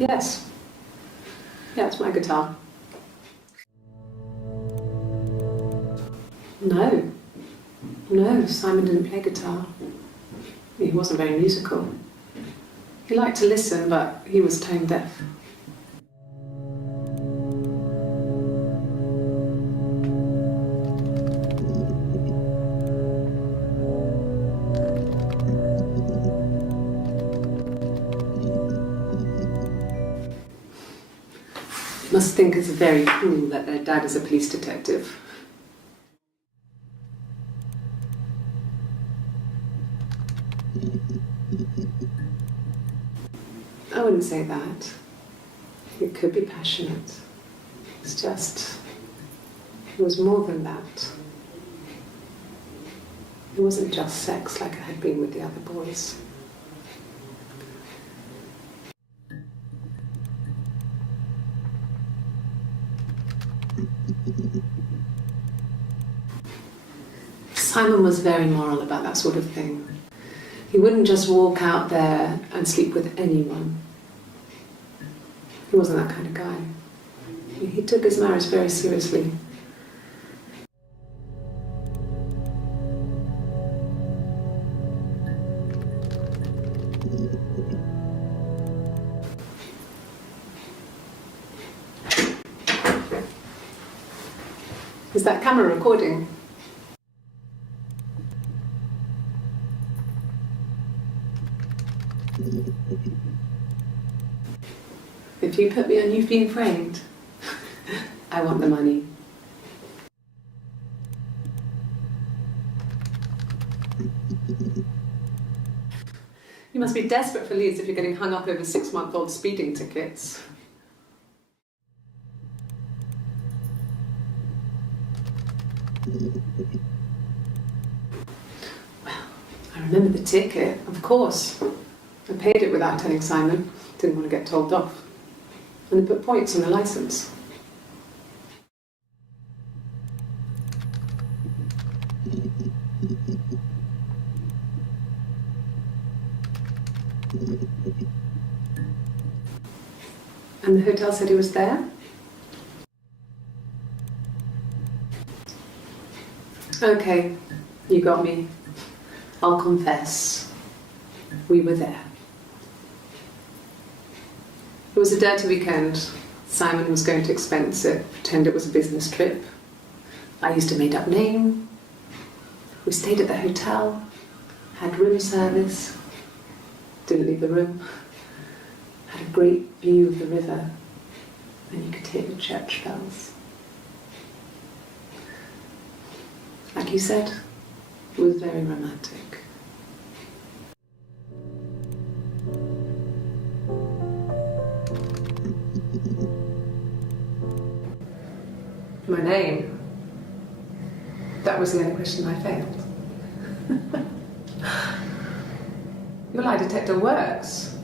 Yes. Yeah, it's my guitar. No. No, Simon didn't play guitar. He wasn't very musical. He liked to listen, but he was tone deaf. Must think it's very cool that their dad is a police detective. I wouldn't say that. It could be passionate. It's just, it was more than that. It wasn't just sex like I had been with the other boys. Simon was very moral about that sort of thing. He wouldn't just walk out there and sleep with anyone. He wasn't that kind of guy. He took his marriage very seriously. Is that camera recording? If you put me on You've Been Framed, I want the money. You must be desperate for leads if you're getting hung up over 6-month-old speeding tickets. Well, I remember the ticket, of course. I paid it without telling Simon. Didn't want to get told off. And they put points on the license. And the hotel said he was there? Okay, you got me. I'll confess. We were there. was a dirty weekend. Simon was going to expense it, pretend it was a business trip. I used a made-up name. We stayed at the hotel, had room service, didn't leave the room, had a great view of the river, and you could hear the church bells. Like you said, it was very romantic. My name? That was the only question I failed. Your lie detector works.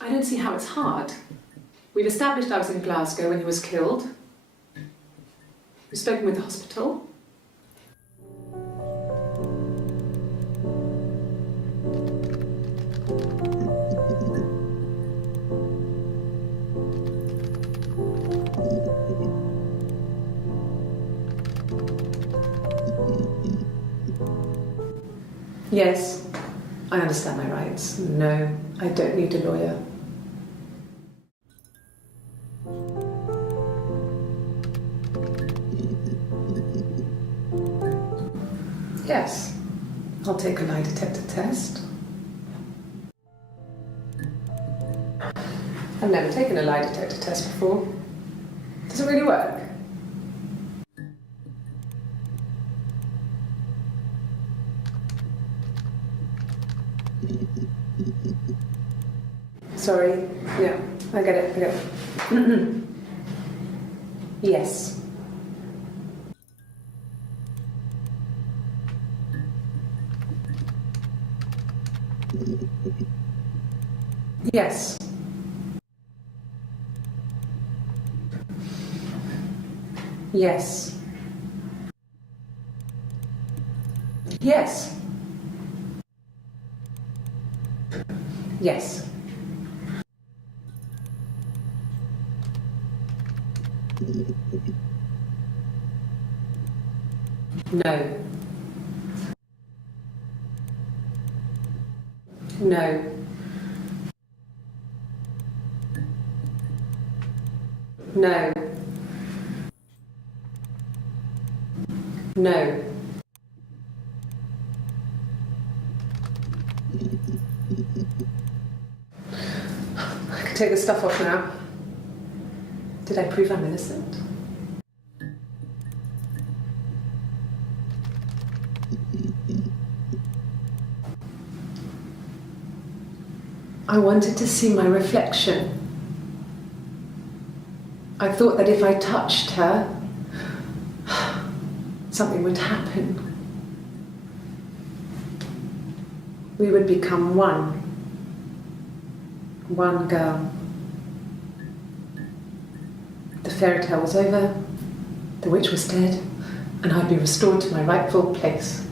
I don't see how it's hard. We've established I was in Glasgow when he was killed. We've spoken with the hospital. Yes, I understand my rights. No, I don't need a lawyer. Yes, I'll take a lie detector test. I've never taken a lie detector test before. Does it really work? Sorry, yeah, I get it. Yes. Yes. Yes. Yes. Yes. No. No. No. No. I can take this stuff off now. Did I prove I'm innocent? I wanted to see my reflection. I thought that if I touched her, something would happen. We would become one. One girl. The fairy tale was over, the witch was dead, and I'd be restored to my rightful place.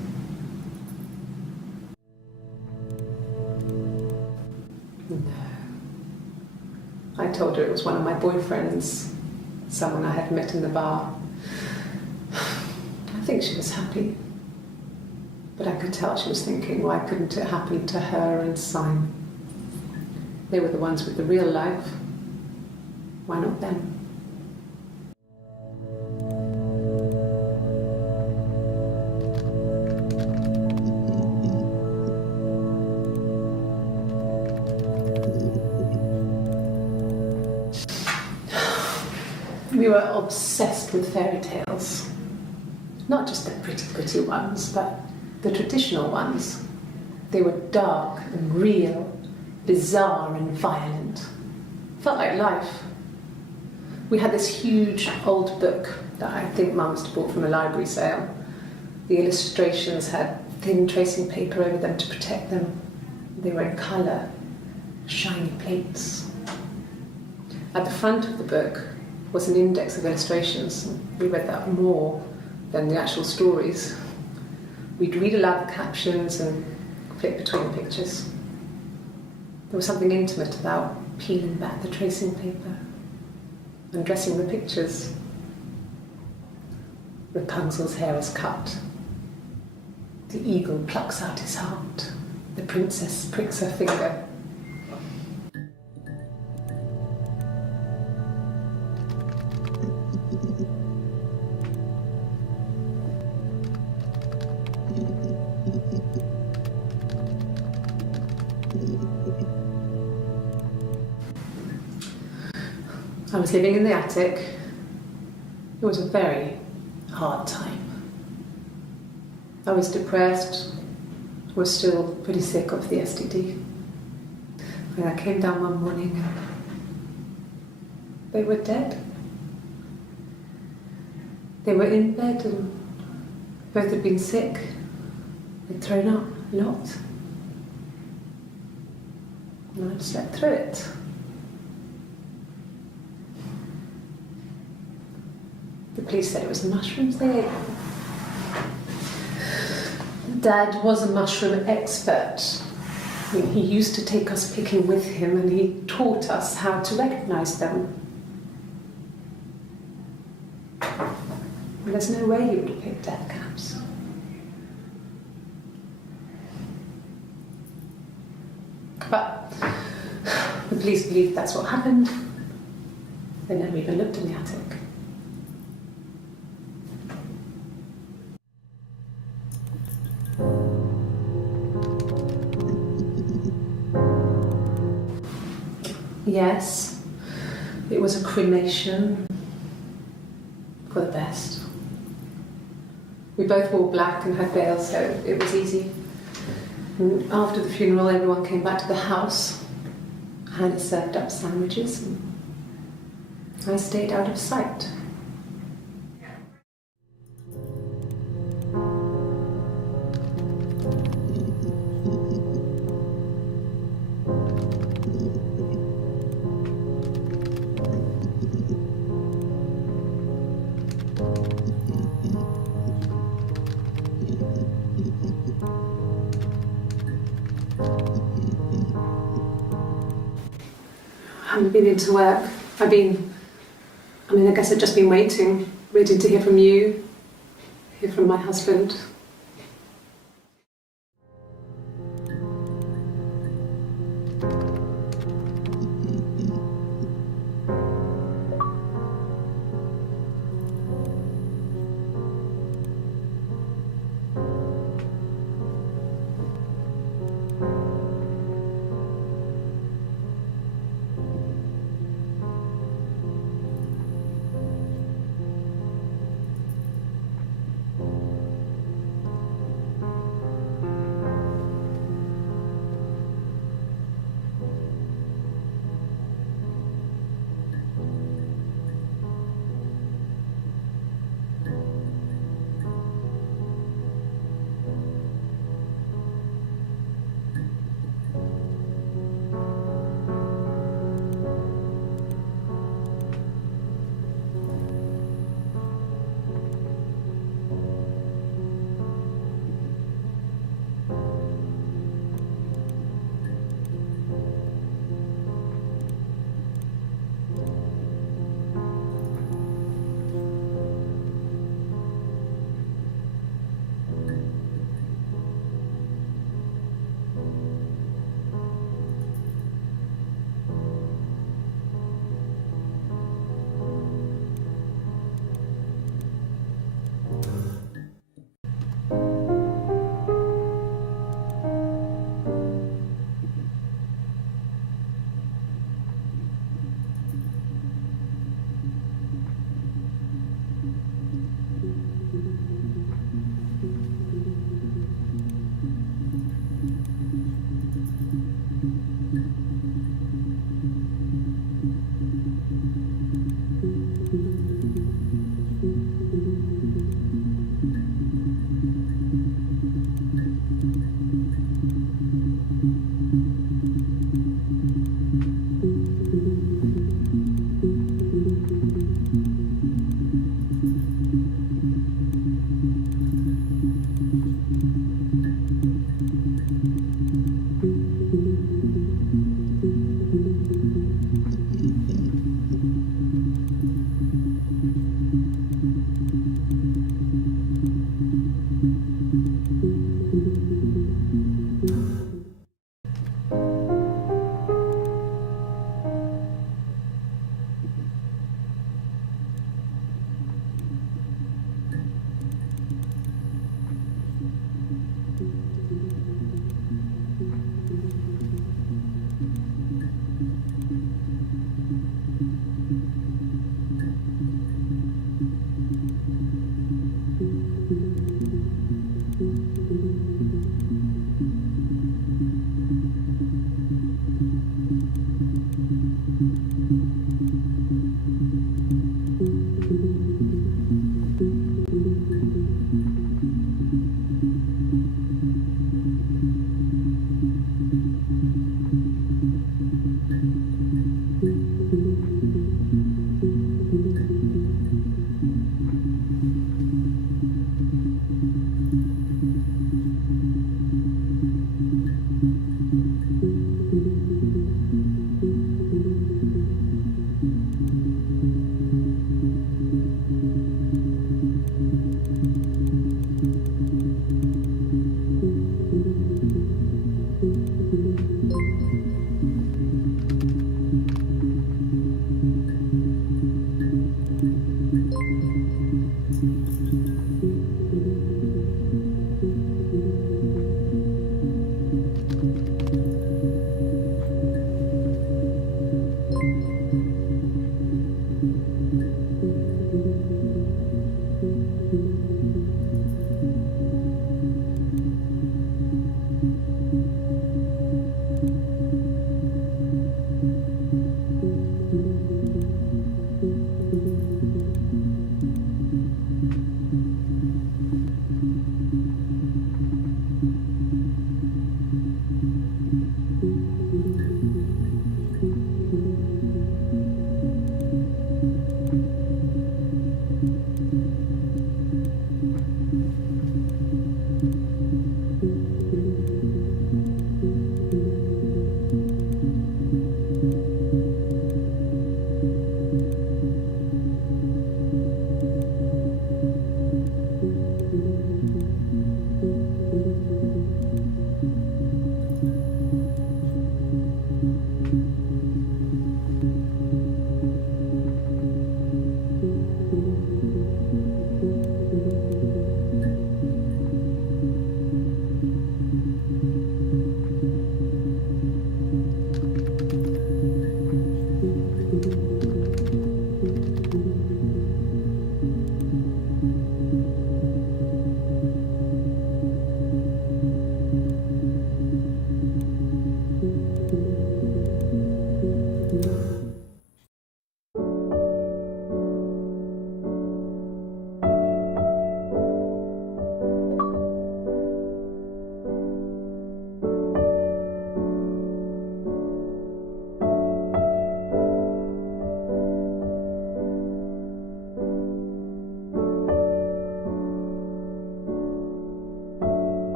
I told her it was one of my boyfriends, someone I had met in the bar. I think she was happy. But I could tell she was thinking, why couldn't it happen to her and Simon? They were the ones with the real life. Why not them? We were obsessed with fairy tales. Not just the pretty, pretty ones, but the traditional ones. They were dark and real, bizarre and violent. Felt like life. We had this huge old book that I think Mum must have bought from a library sale. The illustrations had thin tracing paper over them to protect them. They were in colour, shiny plates. At the front of the book was an index of illustrations. We read that more than the actual stories. We'd read aloud the captions and flip between the pictures. There was something intimate about peeling back the tracing paper, undressing the pictures. Rapunzel's hair is cut. The eagle plucks out his heart. The princess pricks her finger. I was living in the attic. It was a very hard time. I was depressed, was still pretty sick of the STD. And I came down one morning and they were dead. They were in bed and both had been sick. They'd thrown up a lot. And I'd slept through it. The police said it was the mushrooms they ate. Dad was a mushroom expert. I mean, he used to take us picking with him and he taught us how to recognise them. And there's no way he would have picked dead caps. But the police believe that's what happened. They never even looked in the attic. Yes, it was a cremation for the best. We both wore black and had veils, so it was easy. And after the funeral, everyone came back to the house. Hannah served up sandwiches, and I stayed out of sight. I haven't been into work. I guess I've just been waiting to hear from you, hear from my husband.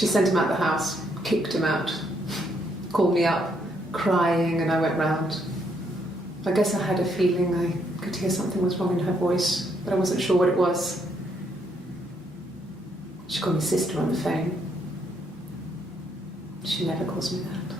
She sent him out the house, kicked him out, called me up, crying, and I went round. I guess I had a feeling I could hear something was wrong in her voice, but I wasn't sure what it was. She called me sister on the phone. She never calls me that.